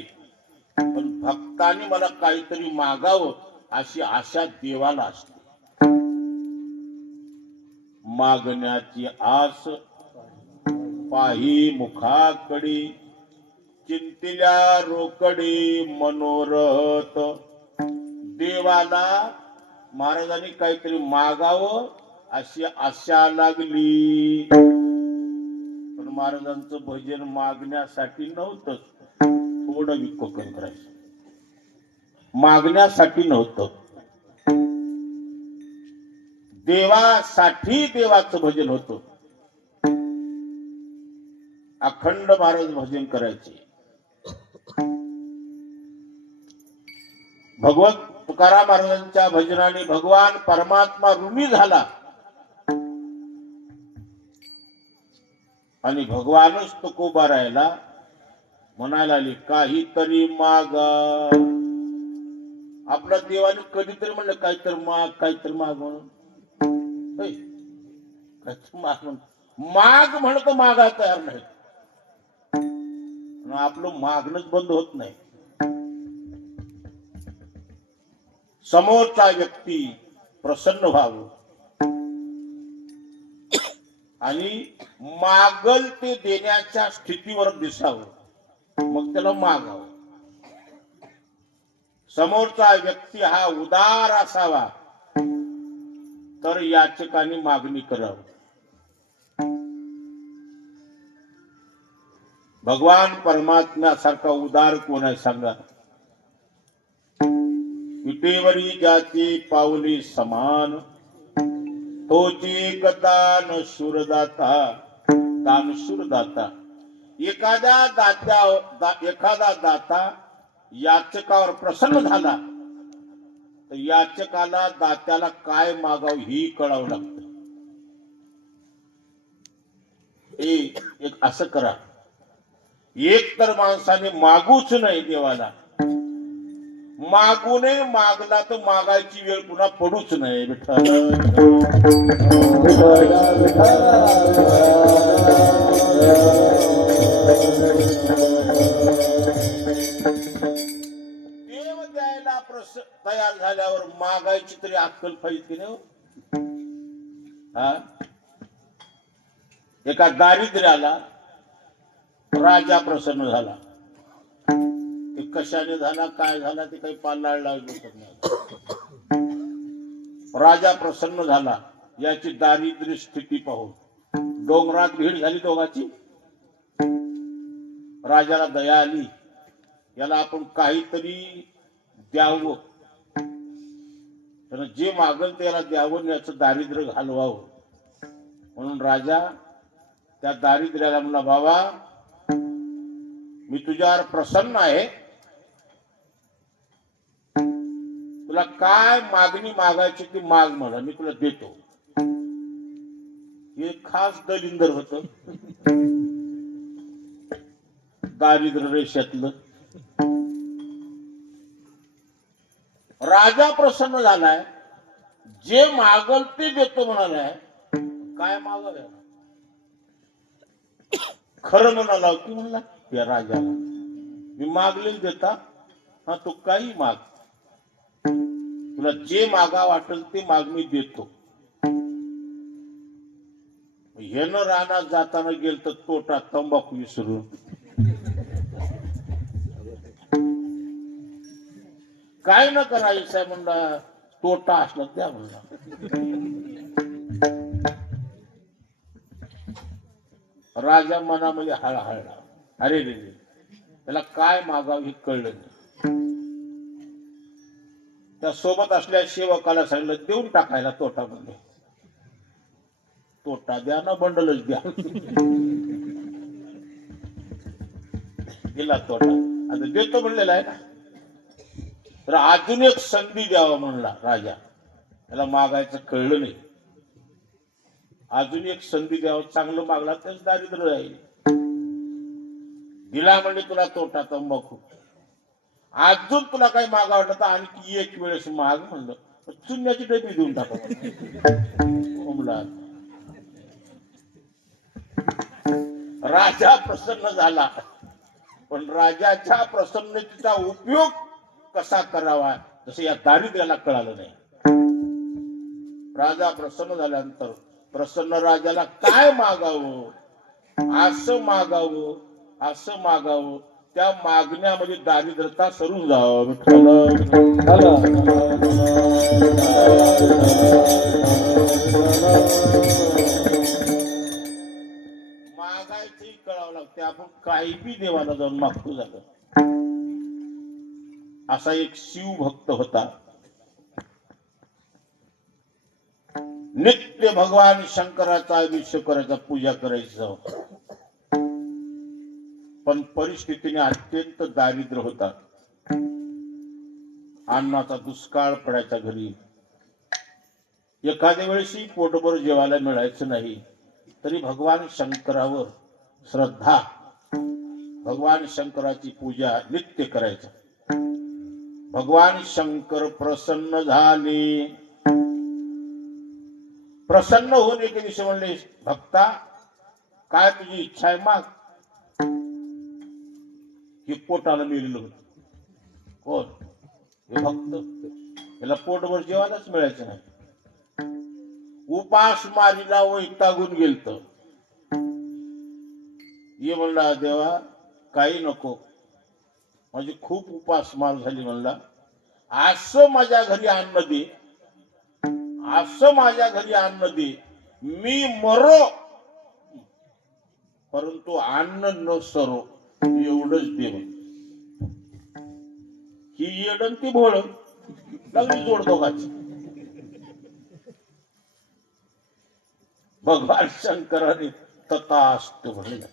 पण भक्ताने मला काहीतरी मागावं अशी आशा देवाला असते. मागण्याची आस पाही मुखाकडे, चिंतिल्या रोकडे मनोरथ. देवाला महाराजांनी काहीतरी मागावं अशी आशा लागली, पण महाराजांचं भजन मागण्यासाठी नव्हतं. थोडं विकोकण करायचं, मागण्यासाठी नव्हतं. देवासाठी देवाचं भजन होतं. अखंड महाराज भजन करायचे. भगवत तुकाराम महाराजांच्या भजनाने भगवान परमात्मा ऋणी झाला आणि भगवानच तुकोबा राहिला. म्हणायला आली काहीतरी मागा. आपल्या देवाने कधीतरी म्हणलं काहीतरी माग, काहीतरी माग म्हणून. माग म्हणत मागा तयार नाही. आपलं मागणंच बंद होत नाही. समोरचा व्यक्ती प्रसन्न व्हावं आणि मागल ते देण्याच्या स्थितीवर दिसावं, मग त्याला मागावं. समोरचा व्यक्ती हा उदार असावा तर याचकाने मागणी करावी. भगवान परमात्म्यासारखा उदार कोण आहे सांगा? विटेवरी ज्याची पावली समान, तोची दान शूरदाता, दान शूरदाता. एखादा दाता याचकावर प्रसन्न झाला तर याचकाला दात्याला काय मागावं ही कळावं लागतं. एक असं करा, एक तर माणसाने मागूच नाही देवाला, मागू नये, मागला तर मागायची वेळ पुन्हा पडूच नाही. देव द्यायला तयार झाल्यावर मागायची तरी अक्कल पाहिजे की नाही? हा, एका दारिद्र्याला राजा प्रसन्न झाला. ते कशाने झाला, काय झाला ते काही पालाळ लागलं नाही. राजा प्रसन्न झाला याची दारिद्र्य स्थिती पाहून डोंगरात भीड झाली दोघांची. राजाला दया आली, याला आपण काहीतरी द्यावं, त्यानं जे मागल त्याला द्यावं, याचं दारिद्र्य घालवावं. म्हणून राजा त्या दारिद्र्याला म्हणला, बाबा मी तुझ्यावर प्रसन्न आहे, तुला काय मागणी मागायची ती माग, मला मी तुला देतो. हे खास दलिंदर होत दारिद्र्य रेषेतलं. राजा प्रसन्न झालाय, जे मागल ते देतो म्हणालाय. काय मागावं? खरं म्हणाला की म्हणला या राजाला, मी मागलेच देता. हा, तू काही माग, तुला जे मागा वाटेल ते माग, मी देतो. हे न रानात जाताना गेल तर तोटा तंबाखू विसरून. काय न करायचं साहेब म्हणला, तोटा असला द्या म्हणला. राजा मनामध्ये हळहळला, अरे रे, त्याला काय मागावं हे कळलं नाही. त्या सोबत असल्या सेवकाला सांगितलं देऊन टाकायला तोटा. म्हणजे तोटा द्या ना, बंडलच द्या. दिला तोटा, आता देतो म्हणलेला आहे ना, तर अजून एक संधी द्यावा म्हणला राजा. त्याला मागायचं कळलं नाही, अजून एक संधी द्यावं, चांगलं मागला तर दारिद्र्य राहील. दिला म्हणजे तुला तोटा तंबाखू, अजून तुला काही मागा वाटलं तर आणखी एक वेळेस माग म्हणलं, चुन्याची डबी देऊन टाका. राजा प्रसन्न झाला, पण राजाच्या प्रसन्नतेचा उपयोग कसा करावा जसं या दारिद्र्याला कळालं नाही. राजा प्रसन्न झाल्यानंतर प्रसन्न राजाला काय मागावं, असं मागावं, असं मागावं, त्या मागण्यामध्ये दारिद्र्यता सरून जावं. मागायचंही कळावं लागते. आपण काही बी देवाला जाऊन मागतो झालं. असा एक शिवभक्त होता, नित्य भगवान शंकराचा अभिषेक करायचा, पूजा करायचं, पण परिस्थितीने अत्यंत दारिद्र्य होता. अन्नाचा दुष्काळ पडायचा घरी. एखाद्या वेळेसही पोटभर जेवायला मिळायचं नाही, तरी भगवान शंकरावर श्रद्धा, भगवान शंकराची पूजा नित्य करायचं. भगवान शंकर प्रसन्न झाले. प्रसन्न होऊन एके दिवशी म्हणले, भक्ता काय तुझी इच्छा आहे माग. हे पोटाला मिळलेलं होतं. कोण? हे भक्त. याला पोटभर जेवायलाच मिळायचं नाही. उपास मारीला वैतागून गेलत. ये म्हणला देवा काही नको, माझी खूप उपासमार झाली. म्हणला असं माझ्या घरी अन्न दे, असं माझ्या घरी अन्न दे, मी मरो परंतु अन्न न सरो, एवढंच देव. ही येडन ती भोळ लागली जोड दोघाची. भगवान शंकराने तथास्तु म्हणलं.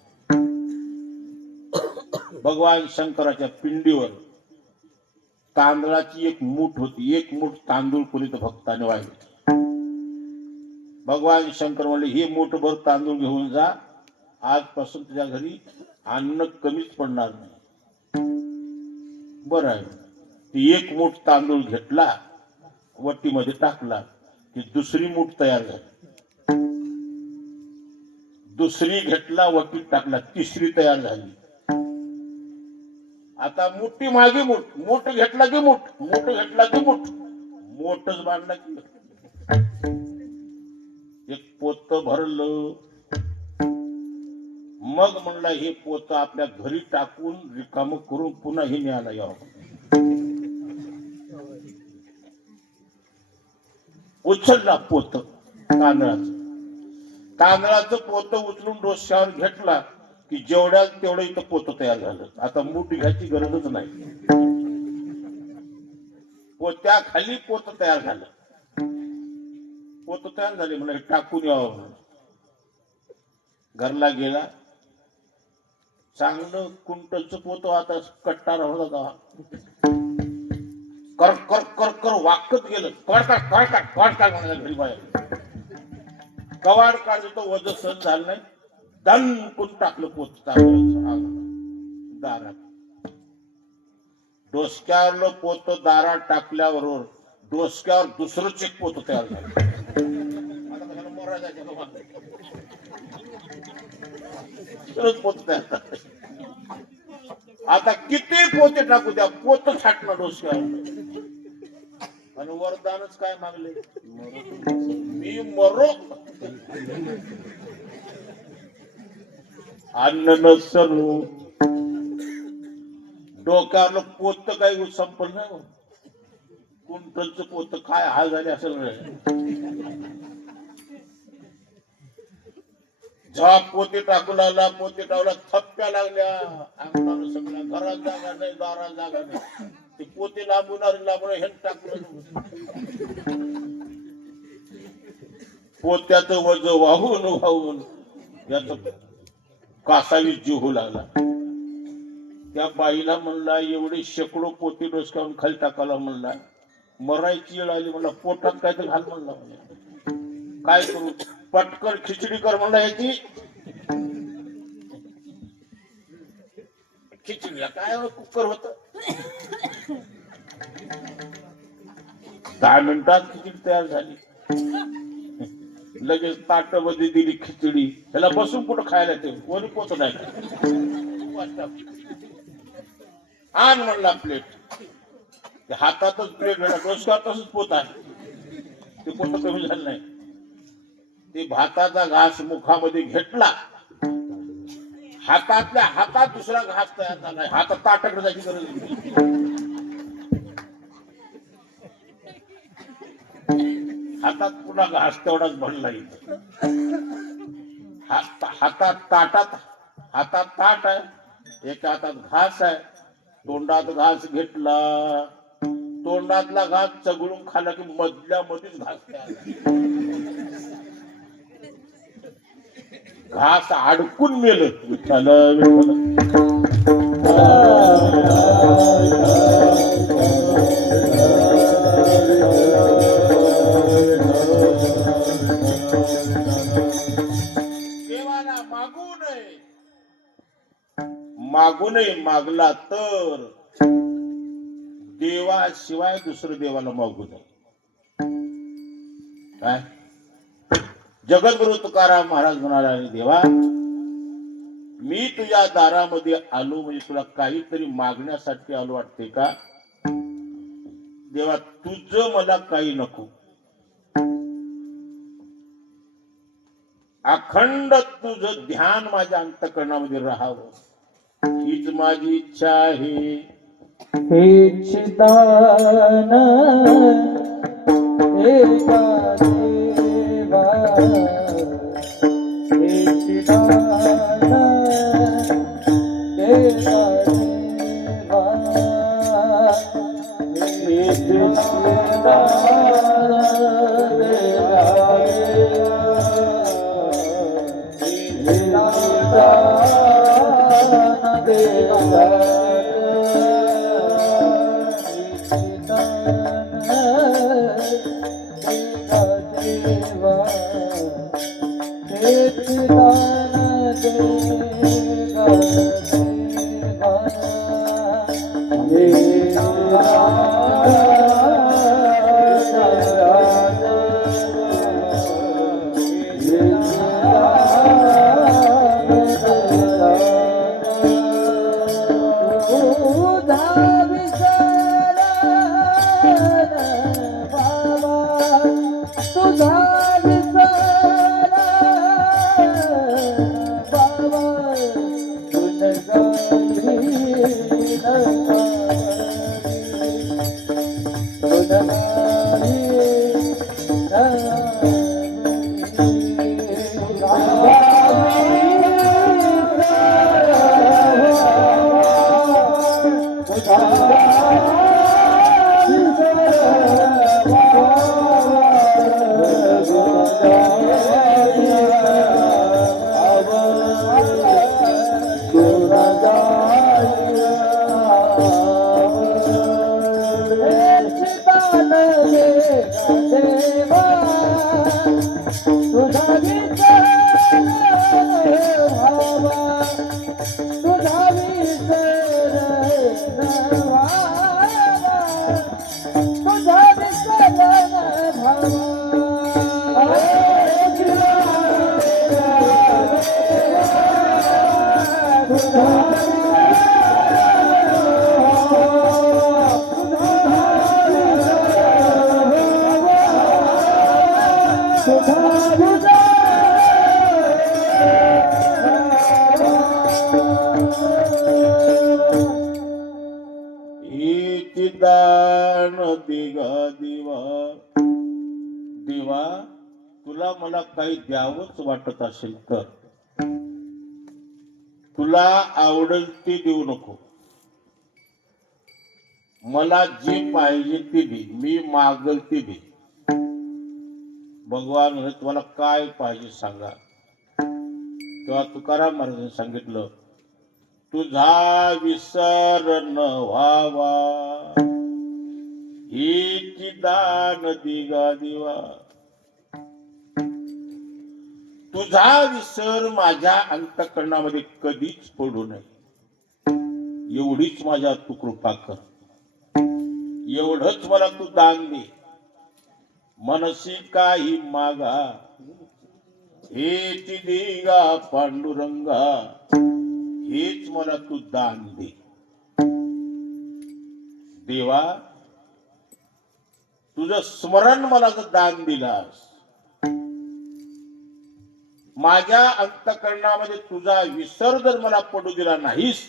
भगवान शंकराच्या पिंडीवर तांदळाची एक मूठ होती. एक मूठ तांदूळ कोणी तर भक्ताने वाहिले. भगवान शंकर म्हणले हे मूठभर तांदूळ घेऊन जा, आजपासून तुझ्या घरी अन्न कमीच पडणार नाही. बरं आहे. ती एक मूठ तांदूळ घेतला, वटीमध्ये टाकला की दुसरी मूठ तयार झाली. दुसरी घेतला, वटीत टाकला, तिसरी तयार झाली. आता मुठी मागे मूठ, मूठ घेतला की मूठ, मूठ घेतला की मूठ, मोठच बांधला की एक पोत भरलं. मग म्हणला हे पोत आपल्या घरी टाकून रिकाम करून पुन्हा हे न्यायला यावं. उचलला पोत तांदळाचं. तांदळाचं पोत उचलून डोश्यावर घेतला की जेवढ्या तेवढं इथं पोत तयार झालं. आता मूठ घ्यायची गरजच नाही. पोत्या खाली पोत तयार झालं. पोत तयार झाले म्हणलं हे टाकून यावं म्हणून घरला गेला. चांगलं कुंटलचं पोत आता कट्टा होता. कर कर कर कर वाकत गेलं. कळकाट कळकाट कळकाट म्हणाला घरी बाहेर. कवाड काढलं तर वज सहन झालं नाही. दणकून टाकलं पोत दारात. डोसक्यावरलं पोत दारात टाकल्याबरोबर डोसक्यावर दुसरंच एक पोत तयार झालं. आता कशाला मोरा जायचं का मला? दुसरंच पोत तयार झालं. आता किती पोते टाकू द्या, पोत छाटणं डोसक्यावर. आणि वरदानच काय मागले? मी मरो अन्न न सरो. डोक्यावरलं पोत काही संपलं नाही. कुंटलचं पोत काय हाल झाले असेल रे. जेव्हा पोते टाकू लागला, पोते टाकला, थप्प्या लागल्या अंगावर सगळ्या. घरात जागा नाही, दारात जागा नाही. ते पोते लांबून हे टाकलं. पोत्याचं वज वाहून वाहून याच कासावी जीव होऊ लागला. त्या बाईला म्हणला एवढे शेकडो पोते डोसक्यावरून खाली टाकायला म्हणला. मरायची वेळ आली म्हणला पोटात काय तर घाल म्हणला. काय करू? पटकन खिचडी कर म्हणला. याची खिचडीला काय कुकर होत. 10 मिनिटात खिचडी तयार झाली. लगेच ताटामध्ये दिली खिचडी. त्याला बसून कुठं खायला ते कोणी पोत नाही. आण म्हणला प्लेट. हातातच प्लेट भेटा. डोसक्यावर तसंच पोत आहे. ते पोत कमी झालं नाही. ते भाताचा घास मुखामध्ये घेतला. हातातल्या हातात दुसरा घास तयार झाला. हातात ताटाकडे जायची गरज नाही. हातात पुन्हा घास तेवढाच भरला. हातात ताट आहे, एका हातात घास आहे. तोंडात घास घेतला. तोंडातला घास चगळून खाला की मधल्या मध्येच घास तयार. घास अडकून मेलं. विठ्ठल देवाला मागू नये. मागला तर देवाशिवाय दुसरं देवाला मागू नये. काय? जगद्गुरु तुकाराम महाराज म्हणाला देवा मी तुझ्या दारामध्ये आलो म्हणजे तुला काहीतरी मागण्यासाठी आलो वाटते का? देवा, तुझं मला काही नको, अखंड तुझं ध्यान माझ्या अंतःकरणामध्ये राहावं, हीच माझी इच्छा आहे. हेच दान एका देवा, हेच दान एका देवा, हेच दान दान दिगा दिवा. देवा, तुला मला काही द्यावंच वाटत असेल तर तुला आवडेल ते देऊ नको, मला जे पाहिजे ते दे, मी मागल ते दे. भगवान म्हणे तुम्हाला काय पाहिजे सांगा. तेव्हा तुकाराम महाराजांनी सांगितलं, तुझा विसर न व्हावा हेच दान दिगा दिवा. तुझा विसर माझ्या अंतःकरणामध्ये कधीच पडू नये, एवढीच माझ्या तू कृपा कर, एवढंच मला तू दान दे. मनसी काही मागा हेच दिगा पांडुरंगा, हेच मला तू दान दे. देवा, तुझं स्मरण मला जर दान दिलास, माझ्या अंतःकरणामध्ये तुझा विसर जर मला पडू दिला नाहीस,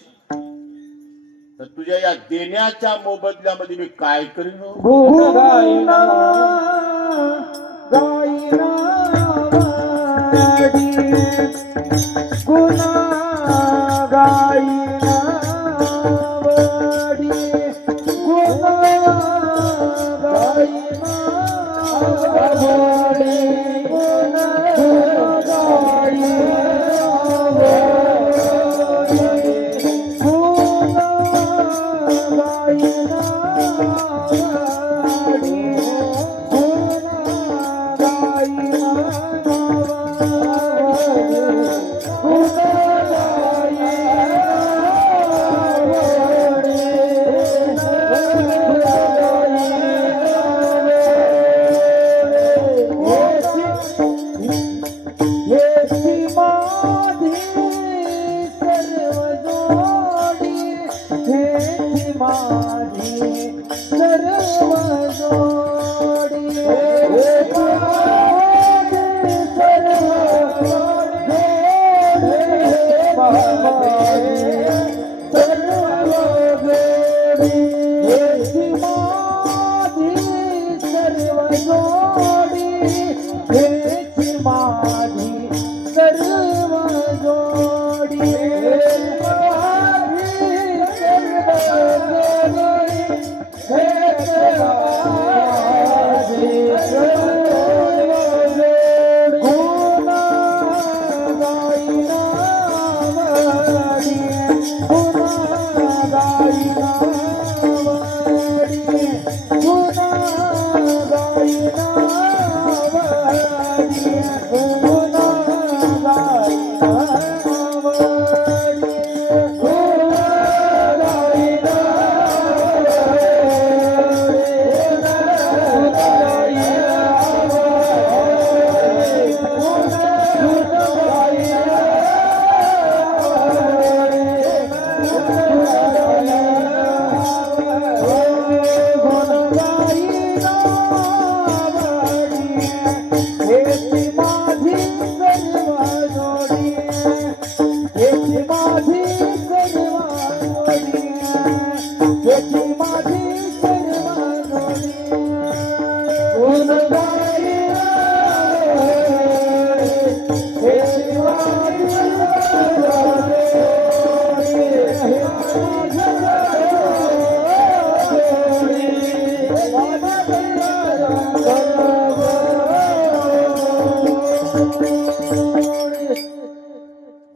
तर तुझ्या या देण्याच्या मोबदल्यामध्ये मी काय करीन? गुण गायना गायना वाडी, गुण गायना वाडी, गुण गायना वाडी, गुण जोडी हेची माझी सर्व जोडी माझी सर्व जोडी हेच माझी सर्व जोडी गुण गाईना वडी गुण गाईना वडी गुण गाईना वडी गुण गाईना वडी गुण गाईना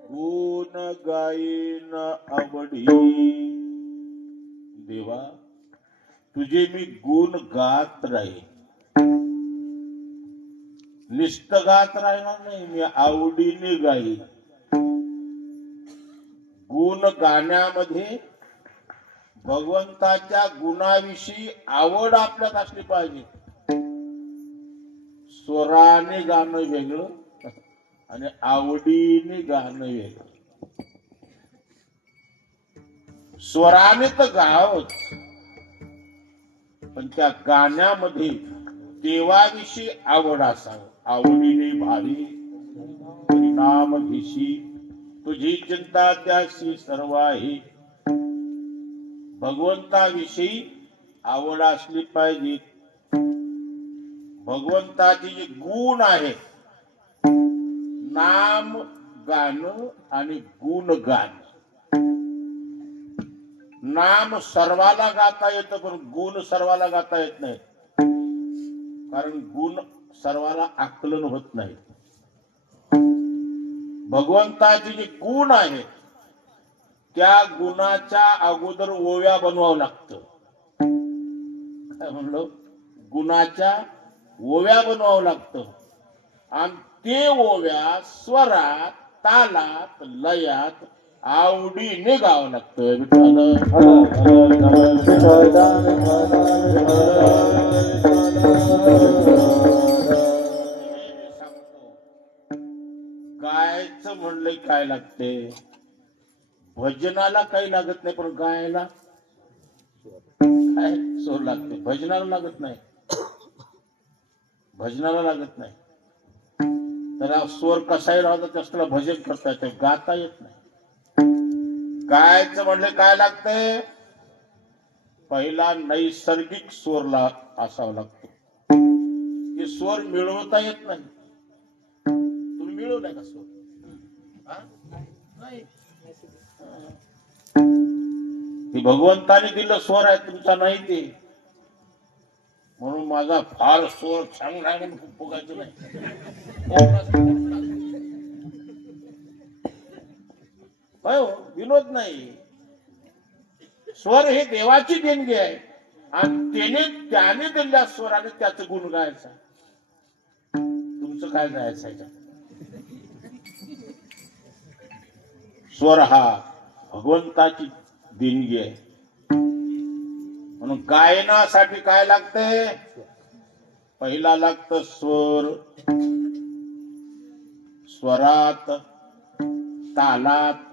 गुण गायीन आवडी देवा तुझे मी गुण गात राहील. निस्त गात राहणार नाही, मी आवडीने गाईल. गुण गाण्यामध्ये भगवंताच्या गुणाविषयी आवड आपल्यात असली पाहिजे. स्वराने गाणं वेगळं आणि आवडीने गाणं वेगळं. स्वराने तर गावच, पण त्या गाण्यामध्ये देवाविषयी आवड असावं. आवडीने भावी नाम घेशी तुझी चिंता त्याशी सर्व आहे. भगवंताविषयी आवड असली पाहिजे. भगवंताचे जे गुण आहेत, नाम गाणं आणि गुण गाणं. नाम सर्वाला गाता येतं, पण गुण सर्वाला गाता येत नाही. कारण गुण सर्वाला आकलन होत नाही. भगवंताचे जे गुण आहेत त्या गुणाच्या अगोदर ओव्या बनवावं लागतं. काय म्हणलो? गुणाच्या ओव्या बनवावं लागतं. आणि ते ओव्या स्वरात, तालात, लयात आवडीने गावं लागतं. गायचं म्हणलं काय लागते? भजनाला काही लागत नाही, पण गायला काय सूर लागते. भजनाला लागत नाही, भजनाला लागत नाही. त्याला स्वर कसाही राहतो त्याला भजन करता येते, गाता येत नाही. गायचं म्हणलं काय लागतंय? पहिला नैसर्गिक स्वर असावा लागतो. हे स्वर मिळवता येत नाही. तुम्ही मिळवलाय का स्वर? नाही. हे भगवंताने दिलं स्वर आहे, तुमचा नाही ते. म्हणून माझा फार स्वर चांगला आहे म्हणून फुगायचं नाही. हो, विनोद नाही. स्वर हे देवाची देणगी आहे आणि त्याने दिलेल्या स्वराने त्याचं गुण गायचं. तुमचं काय गायचं आहे? स्वर हा भगवंताची देणगी आहे. म्हणून गायनासाठी काय लागतंय? पहिला लागतं स्वर. स्वरात, तालात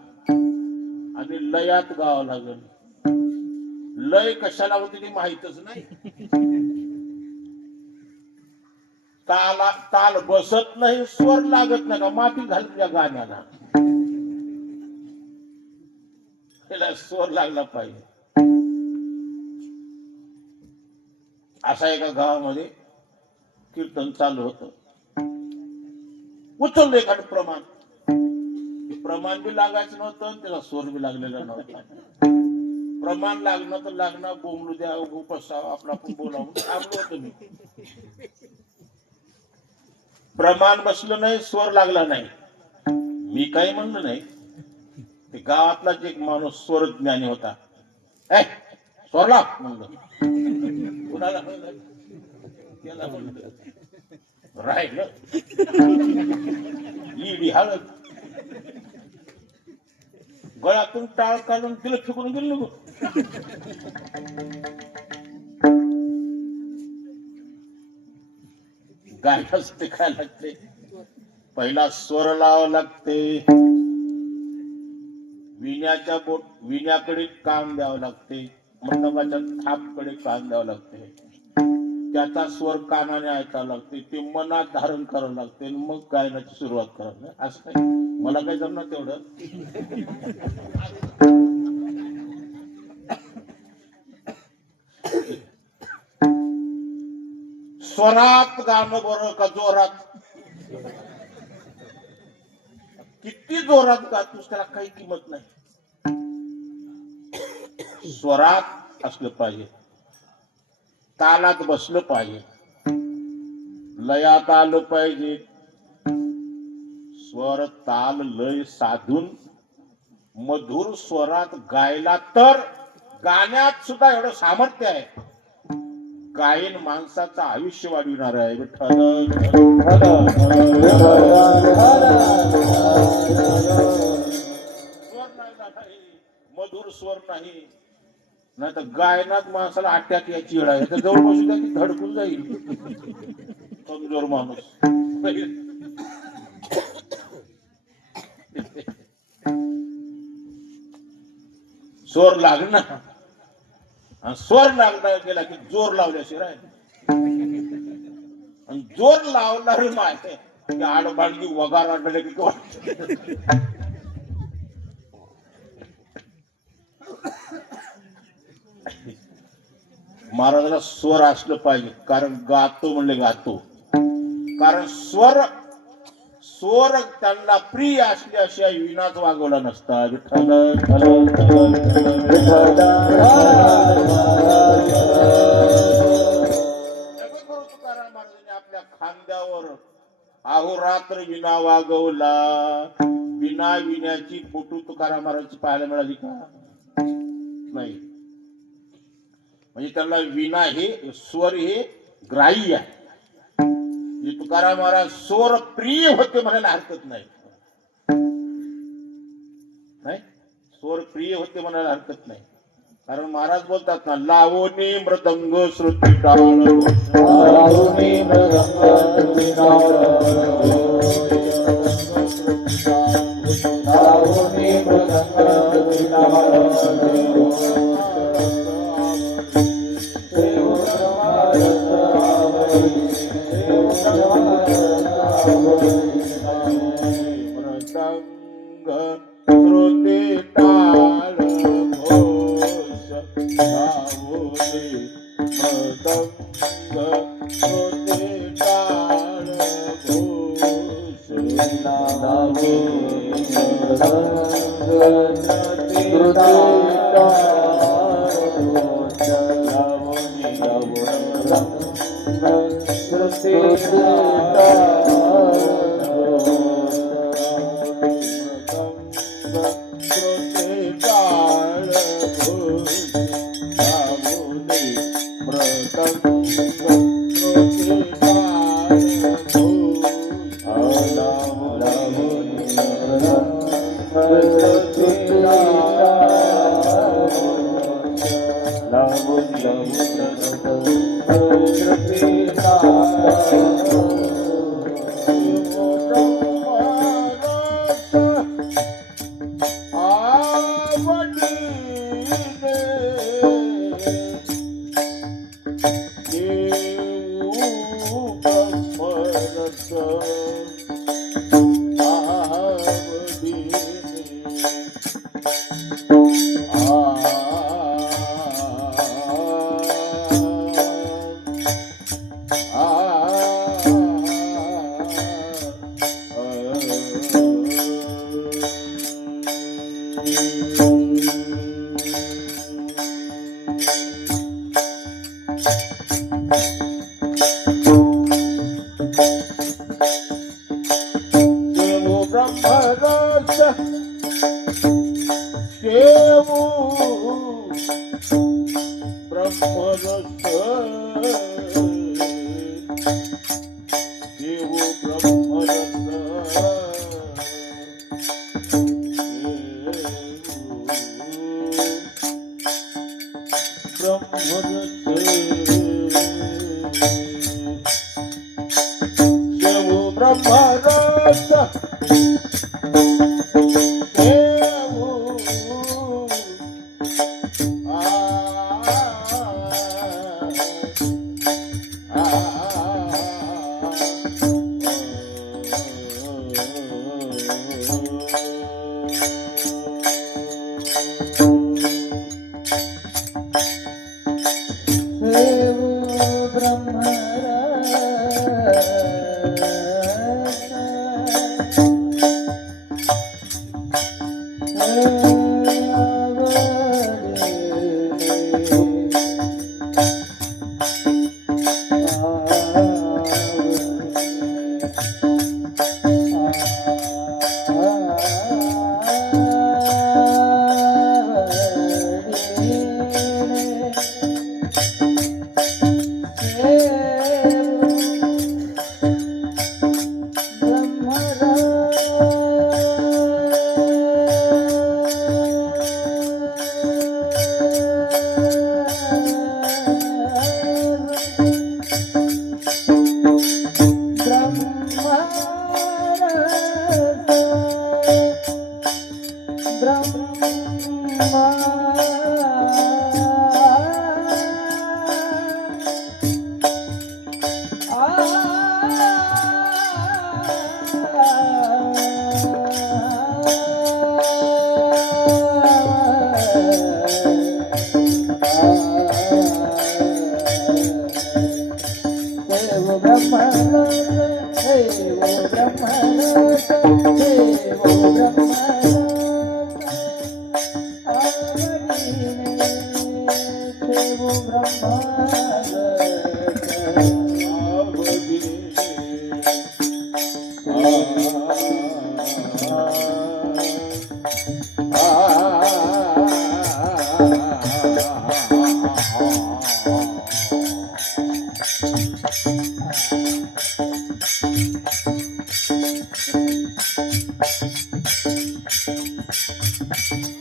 आणि लयात गावं लागेल. लय कशाला होती ती माहितच नाही. ताल बसत नाही, स्वर लागत नाही का? माती घालत्या गाण्याला. त्याला स्वर लागला पाहिजे. असा एका गावामध्ये कीर्तन चालू होतं. उचललं एखादं प्रमाण, ते प्रमाण बी लागायचं नव्हतं आणि त्याला स्वर बी लागलेला नव्हता. प्रमाण लागणं तर लागणं, बोंबलू द्या, उपसावं, आपला आपण बोलावं, थांबलो होतो मी. प्रमाण बसलं नाही, स्वर लागला नाही. मी काही म्हणलं नाही. ते गावातलाच एक माणूस स्वर ज्ञानी होता. स्वर लाव म्हणलं. कुणाला म्हणलं? त्याला म्हणलं. राहिलं इडी हळद, गळ्यातून टाळ काढून तिला फेकून गेलो. गायनासाठी काय लागते? पहिला स्वर लावावं लागते, विण्याकडे कान द्यावं लागते, मंडपाच्या थापकडे कान द्यावं लागते, त्याचा स्वर कानाने ऐकावं लागते, ते मनात धारण करावं लागते, मग गायनाची सुरुवात करावं. असं काही मला काही जमणार तेवढं. स्वरात गाणं बरं का जोरात? किती जोरात गातोस त्याला काही किंमत नाही. स्वरात असलं पाहिजे, तालात बसलं पाहिजे, लयात आलं पाहिजे. स्वर ताल लय साधून मधुर स्वरात गायला तर गाण्यात सुद्धा एवढं सामर्थ्य आहे. गायन माणसाचं आयुष्य वाढविणार आहे. स्वर नाही, मधुर स्वर नाही, नाही तर गायनात माणसाला अटॅक याची वेळ आहे. जवळ बसून त्या की धडकून जाईल कमजोर माणूस. स्वर लागणं, स्वर लागला गेला की जोर लावल्याशिवाय, आणि जोर लावणार माहिती की आडबाडगी वगार आढळले की महाराजाला स्वर असलं पाहिजे. कारण गातो म्हणले गातो, कारण स्वर त्यांना प्रिय असल्याशिवाय विनाच वागवला नसता. विठ्ठल तुकाराम महाराजांनी आपल्या खांद्यावर अहोरात्र विना वागवला. विना विण्याची फोटो तुकाराम महाराजांची पाहायला मिळाली का? नाही. म्हणजे त्यांना विना हे स्वर हे ग्राह्य आहे. तुकाराम महाराज स्वर प्रिय होते म्हणायला हरकत नाही. स्वर प्रिय होते म्हणायला हरकत नाही. कारण महाराज बोलतात ना, लावणी मृदंग श्रुती टाळ, लावणी मृदंग श्रुती टाळ, लावणी मृदंग श्रुती टाळ, ब्रह्मरस देऊ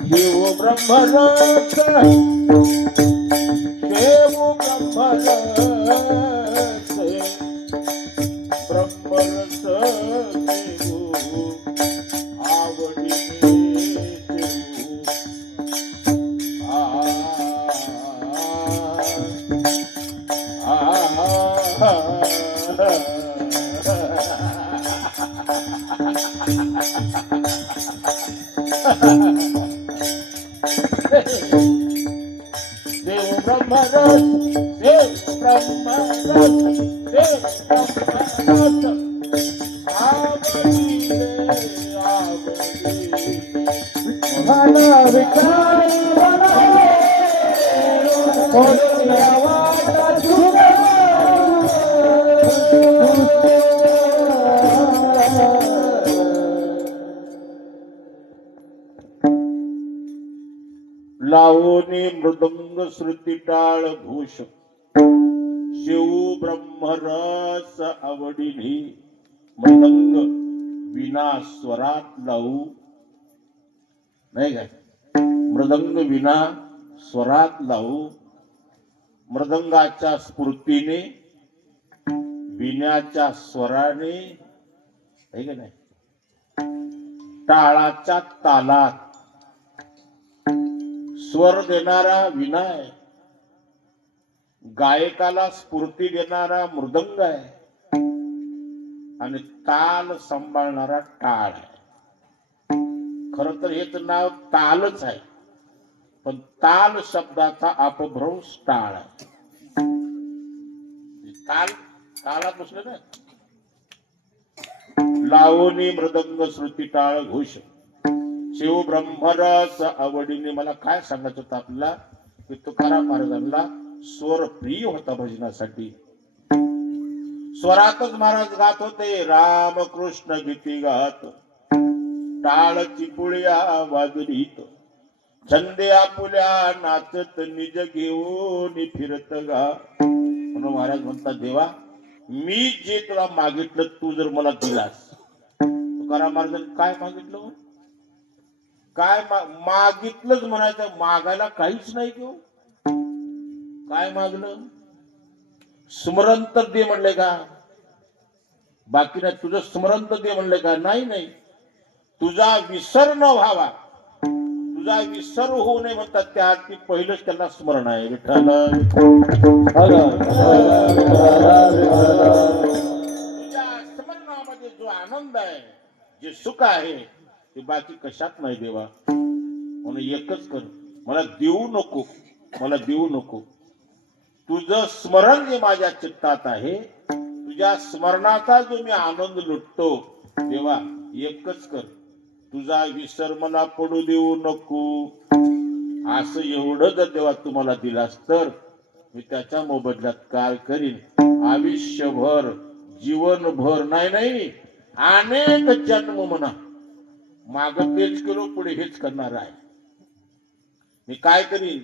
देव ब्रह्मरस देव ब्रह्मरस देव ब्रह्मरस ब्रह्मरस देव आवडीने देऊ देव ब्रह्मरस देव ब्रह्मरस देव ब्रह्मरस आवडीने लावणी मृदंग श्रुती टाळ घोष शिव ब्रह्मरस आवडीने मृदंग विना स्वरात लावू नाही काय मृदंग विना स्वरात लावू मृदंगाच्या स्फूर्तीने विण्याच्या स्वराने आहे का नाही टाळाच्या तालात स्वर देणारा विना आहे गायकाला स्फूर्ती देणारा मृदंग आहे आणि ताल सांभाळणारा टाळ आहे खर तर हेच नाव तालच आहे पण ताल शब्दाचा अपभ्रंश टाळ आहे ताल तालात बसले ना लावणी मृदंग श्रुती टाळ घोष शिव ब्रह्मरस आवडीने मला काय सांगायचं होतं आपल्याला की तुकाराम महाराजांना स्वर प्रिय होता भजनासाठी स्वरातच महाराज गात होते रामकृष्ण गीती गात टाळ चिपुळ्या वाजलीत छंदे आपुल्या नाचत निज घेऊन फिरत गा म्हणून महाराज म्हणतात देवा मी जे तुला मागितलं तू जर मला दिलास तुकाराम महाराजांनी काय मागितलं काय मागितलंच म्हणायचं मागायला काहीच नाही घेऊ काय मागलं स्मरण तर दे म्हणले का बाकी नाही. तुझं स्मरण तर दे म्हणलं का? नाही नाही, तुझा विसर न व्हावा, तुझा विसर होऊ नये म्हणतात. त्या आधी पहिलंच त्यांना स्मरण आहे. विठ्ठल तुझ्या स्मरणामध्ये जो आनंद आहे, जे सुख आहे, ते बाकी कशात नाही देवा. म्हणून एकच कर, मला देऊ नको, मला देऊ नको. तुझं स्मरण जे माझ्या चित्तात आहे, तुझ्या स्मरणाचा जो मी आनंद लुटतो देवा, एकच कर, तुझा विसर मला पडू देऊ नको. असं एवढं जर देवा तुम्हाला दिलास तर मी त्याच्या मोबदल्यात काय करीन? आयुष्यभर, जीवनभर, नाही नाही, अनेक जन्म म्हणा, माग तेच केलो, पुढे हेच करणार आहे. मी काय करीन?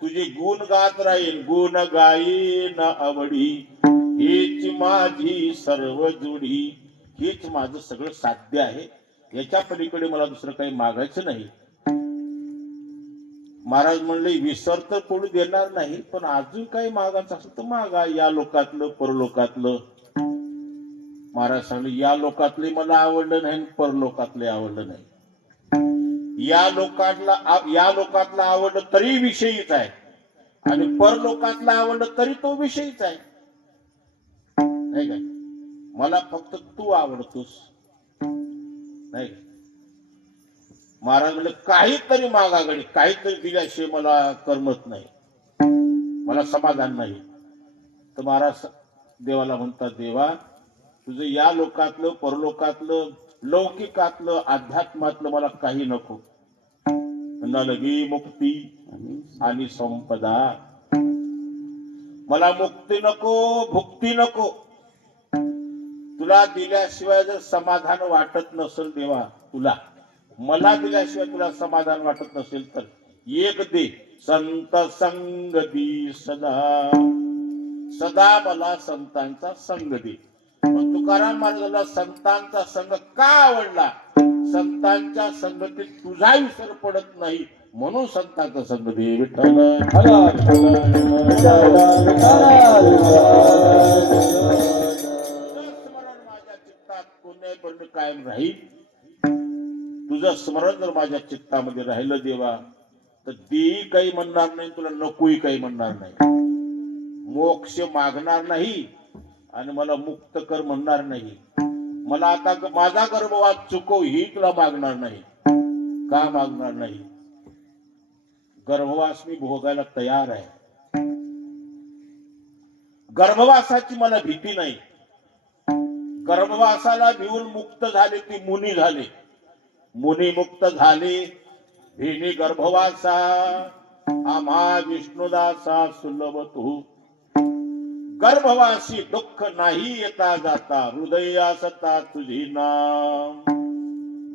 तुझे गुण गात राहील. गुण गायीन आवडी, हीच माझी सर्व जोडी. हेच माझं सगळं साध्य आहे. याच्या पलीकडे मला दुसरं काही मागायचं नाही. महाराज म्हणले विसर तर पडू देणार नाही, पण अजून काही मागायचं असं तर मागा. या लोकातलं, परलोकातलं. महाराज सांगले या लोकातले मला आवडलं नाही, परलोकातले आवडलं नाही. या लोकातला आवडलं तरी विषयीच आहे, आणि परलोकातला आवडलं तरी तो विषयीच आहे. नाही काय? मला फक्त तू आवडतोस, नाही का? महाराज म्हणले काहीतरी मागाकडे, काहीतरी दिल्याशिवाय मला करमत नाही, मला समाधान नाही. तर महाराज देवाला म्हणतात, देवा तुझं या लोकातलं, परलोकातलं, लौकिकातलं, अध्यात्मातलं मला काही नको. न लगी मुक्ती आणि संपदा. मला मुक्ती नको, भुक्ती नको. तुला दिल्याशिवाय जर समाधान वाटत नसेल देवा, तुला, मला दिल्याशिवाय तुला समाधान वाटत नसेल तर एक दे, संत संग दी सदा. सदा मला संतांचा संग दे. पण तुकाराम महाराजांना संतांचा संग का आवडला? संतांच्या संगतीत तुझा विसर पडत नाही, म्हणून संतांचा संग दे. विठ्ठल स्मरण माझ्या चित्तात पुण्यपर्ण कायम राहील. तुझं स्मरण जर माझ्या चित्तामध्ये राहिलं देवा, तर देही काही म्हणणार नाही, तुला नकोही काही म्हणणार नाही. मोक्ष मागणार नाही आणि मला मुक्त कर म्हणणार नाही. मला आता माझा गर्भवास चुकव ही तुला मागणार नाही. का मागणार नाही? गर्भवास मी भोगायला तयार आहे. गर्भवासाची मला भीती नाही. गर्भवासाला भिवून मुक्त झाले ती मुनी झाले. मुनी मुक्त झाले भेनी गर्भवासा. आम्हा विष्णुदासा सुलभ तू. गर्भवासी दुःख नाही येता जाता, हृदयासता तुझी नाम.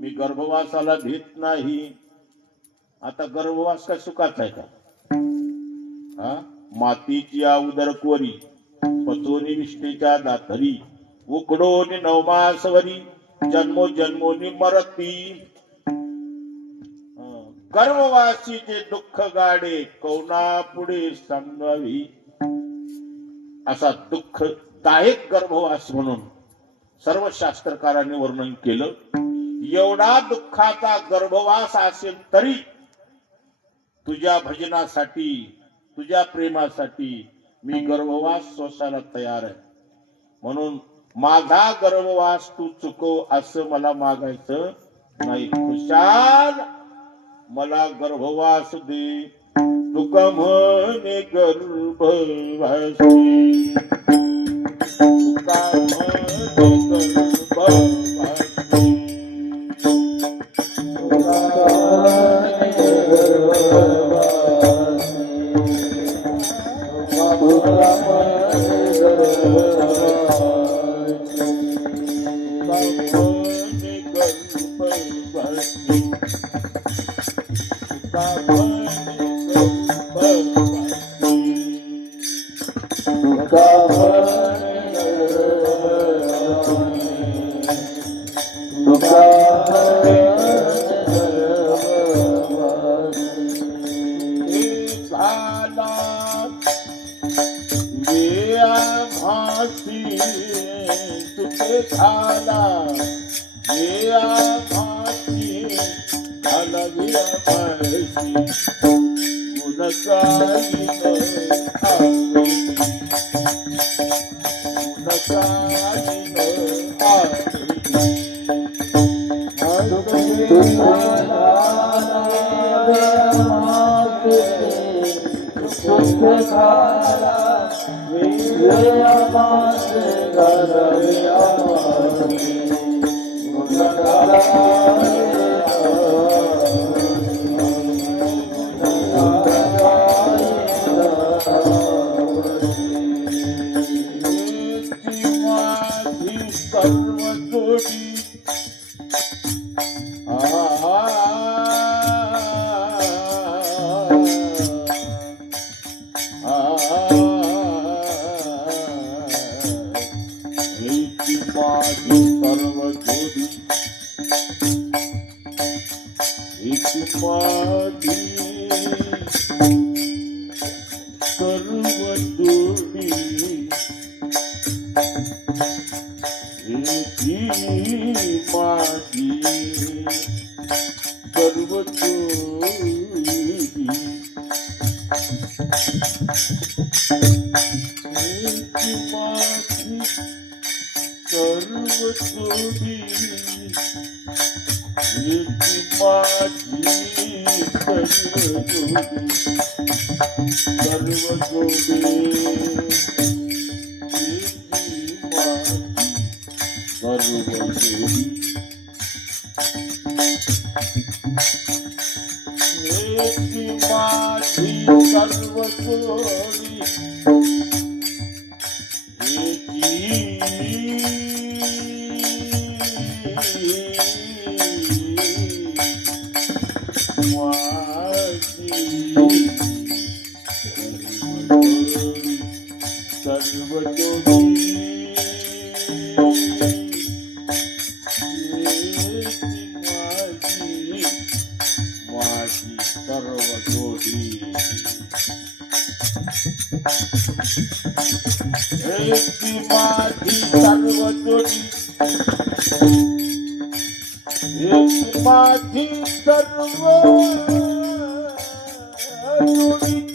मी गर्भवासाला भीत नाही. आता गर्भवास का सुखाचा आहे का? मातीची उदरकोरी, पचोनी विष्णेच्या दातरी, उकडोनी नवमासवरी, जन्मो जन्मोनी मरती. गर्भवासीचे दुःख गाडे, कौना पुढे सांगावी. असा दुःखदायक गर्भवास म्हणून सर्व शास्त्रकारांनी वर्णन केलं. एवढा दुःखाचा गर्भवास असेल तरी तुझ्या भजनासाठी, तुझ्या प्रेमासाठी मी गर्भवास सोसायला तयार आहे. म्हणून माझा गर्भवास तू चुकव असं मला मागायचं नाही. खुशाल मला गर्भवास दे. तुका म्हणे गर्भवासी, तुका म्हणे गर्भवासी, तुका म्हणे गर्भवासी, तुका म्हणे गर्भवासी, तुका म्हणे तुका म्हणे तुझे झाला विया माती झाला विया माती गुण गाईन आवडी गुण गाईन आवडी माझी सर्व जोडी माझी सर्व जोडी माझी सर्व जोडी माझी सर्व जोडी माझी सर्व जोडी माझी सर्व जोडी माझी सर्व जोडी सर्व जोडी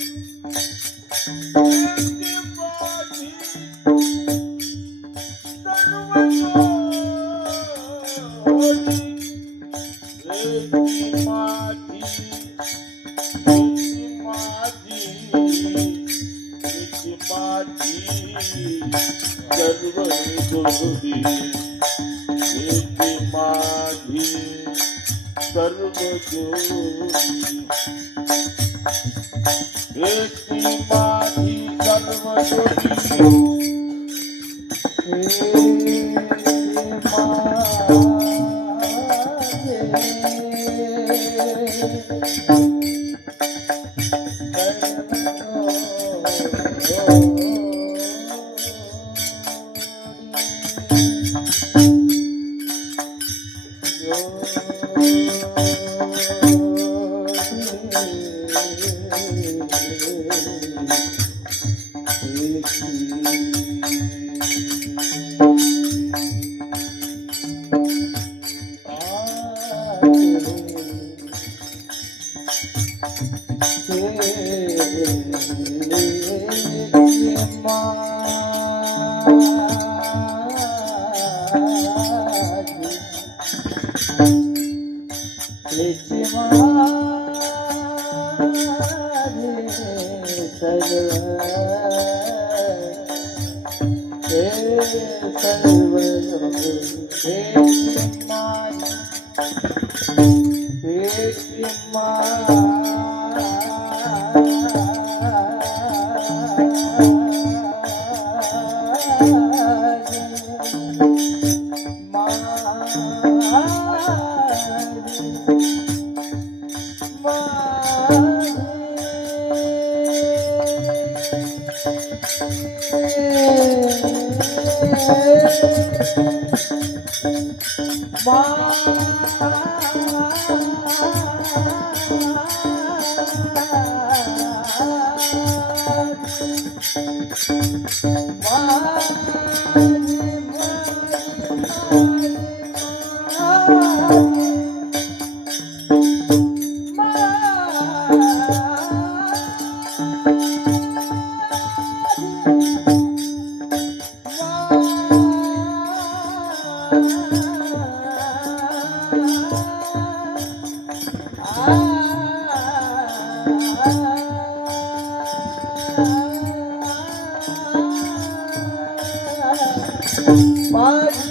माझी सर्व जोडी माझी सर्व जोडी माझी सर्व जोडी सर्व Bye. Hey,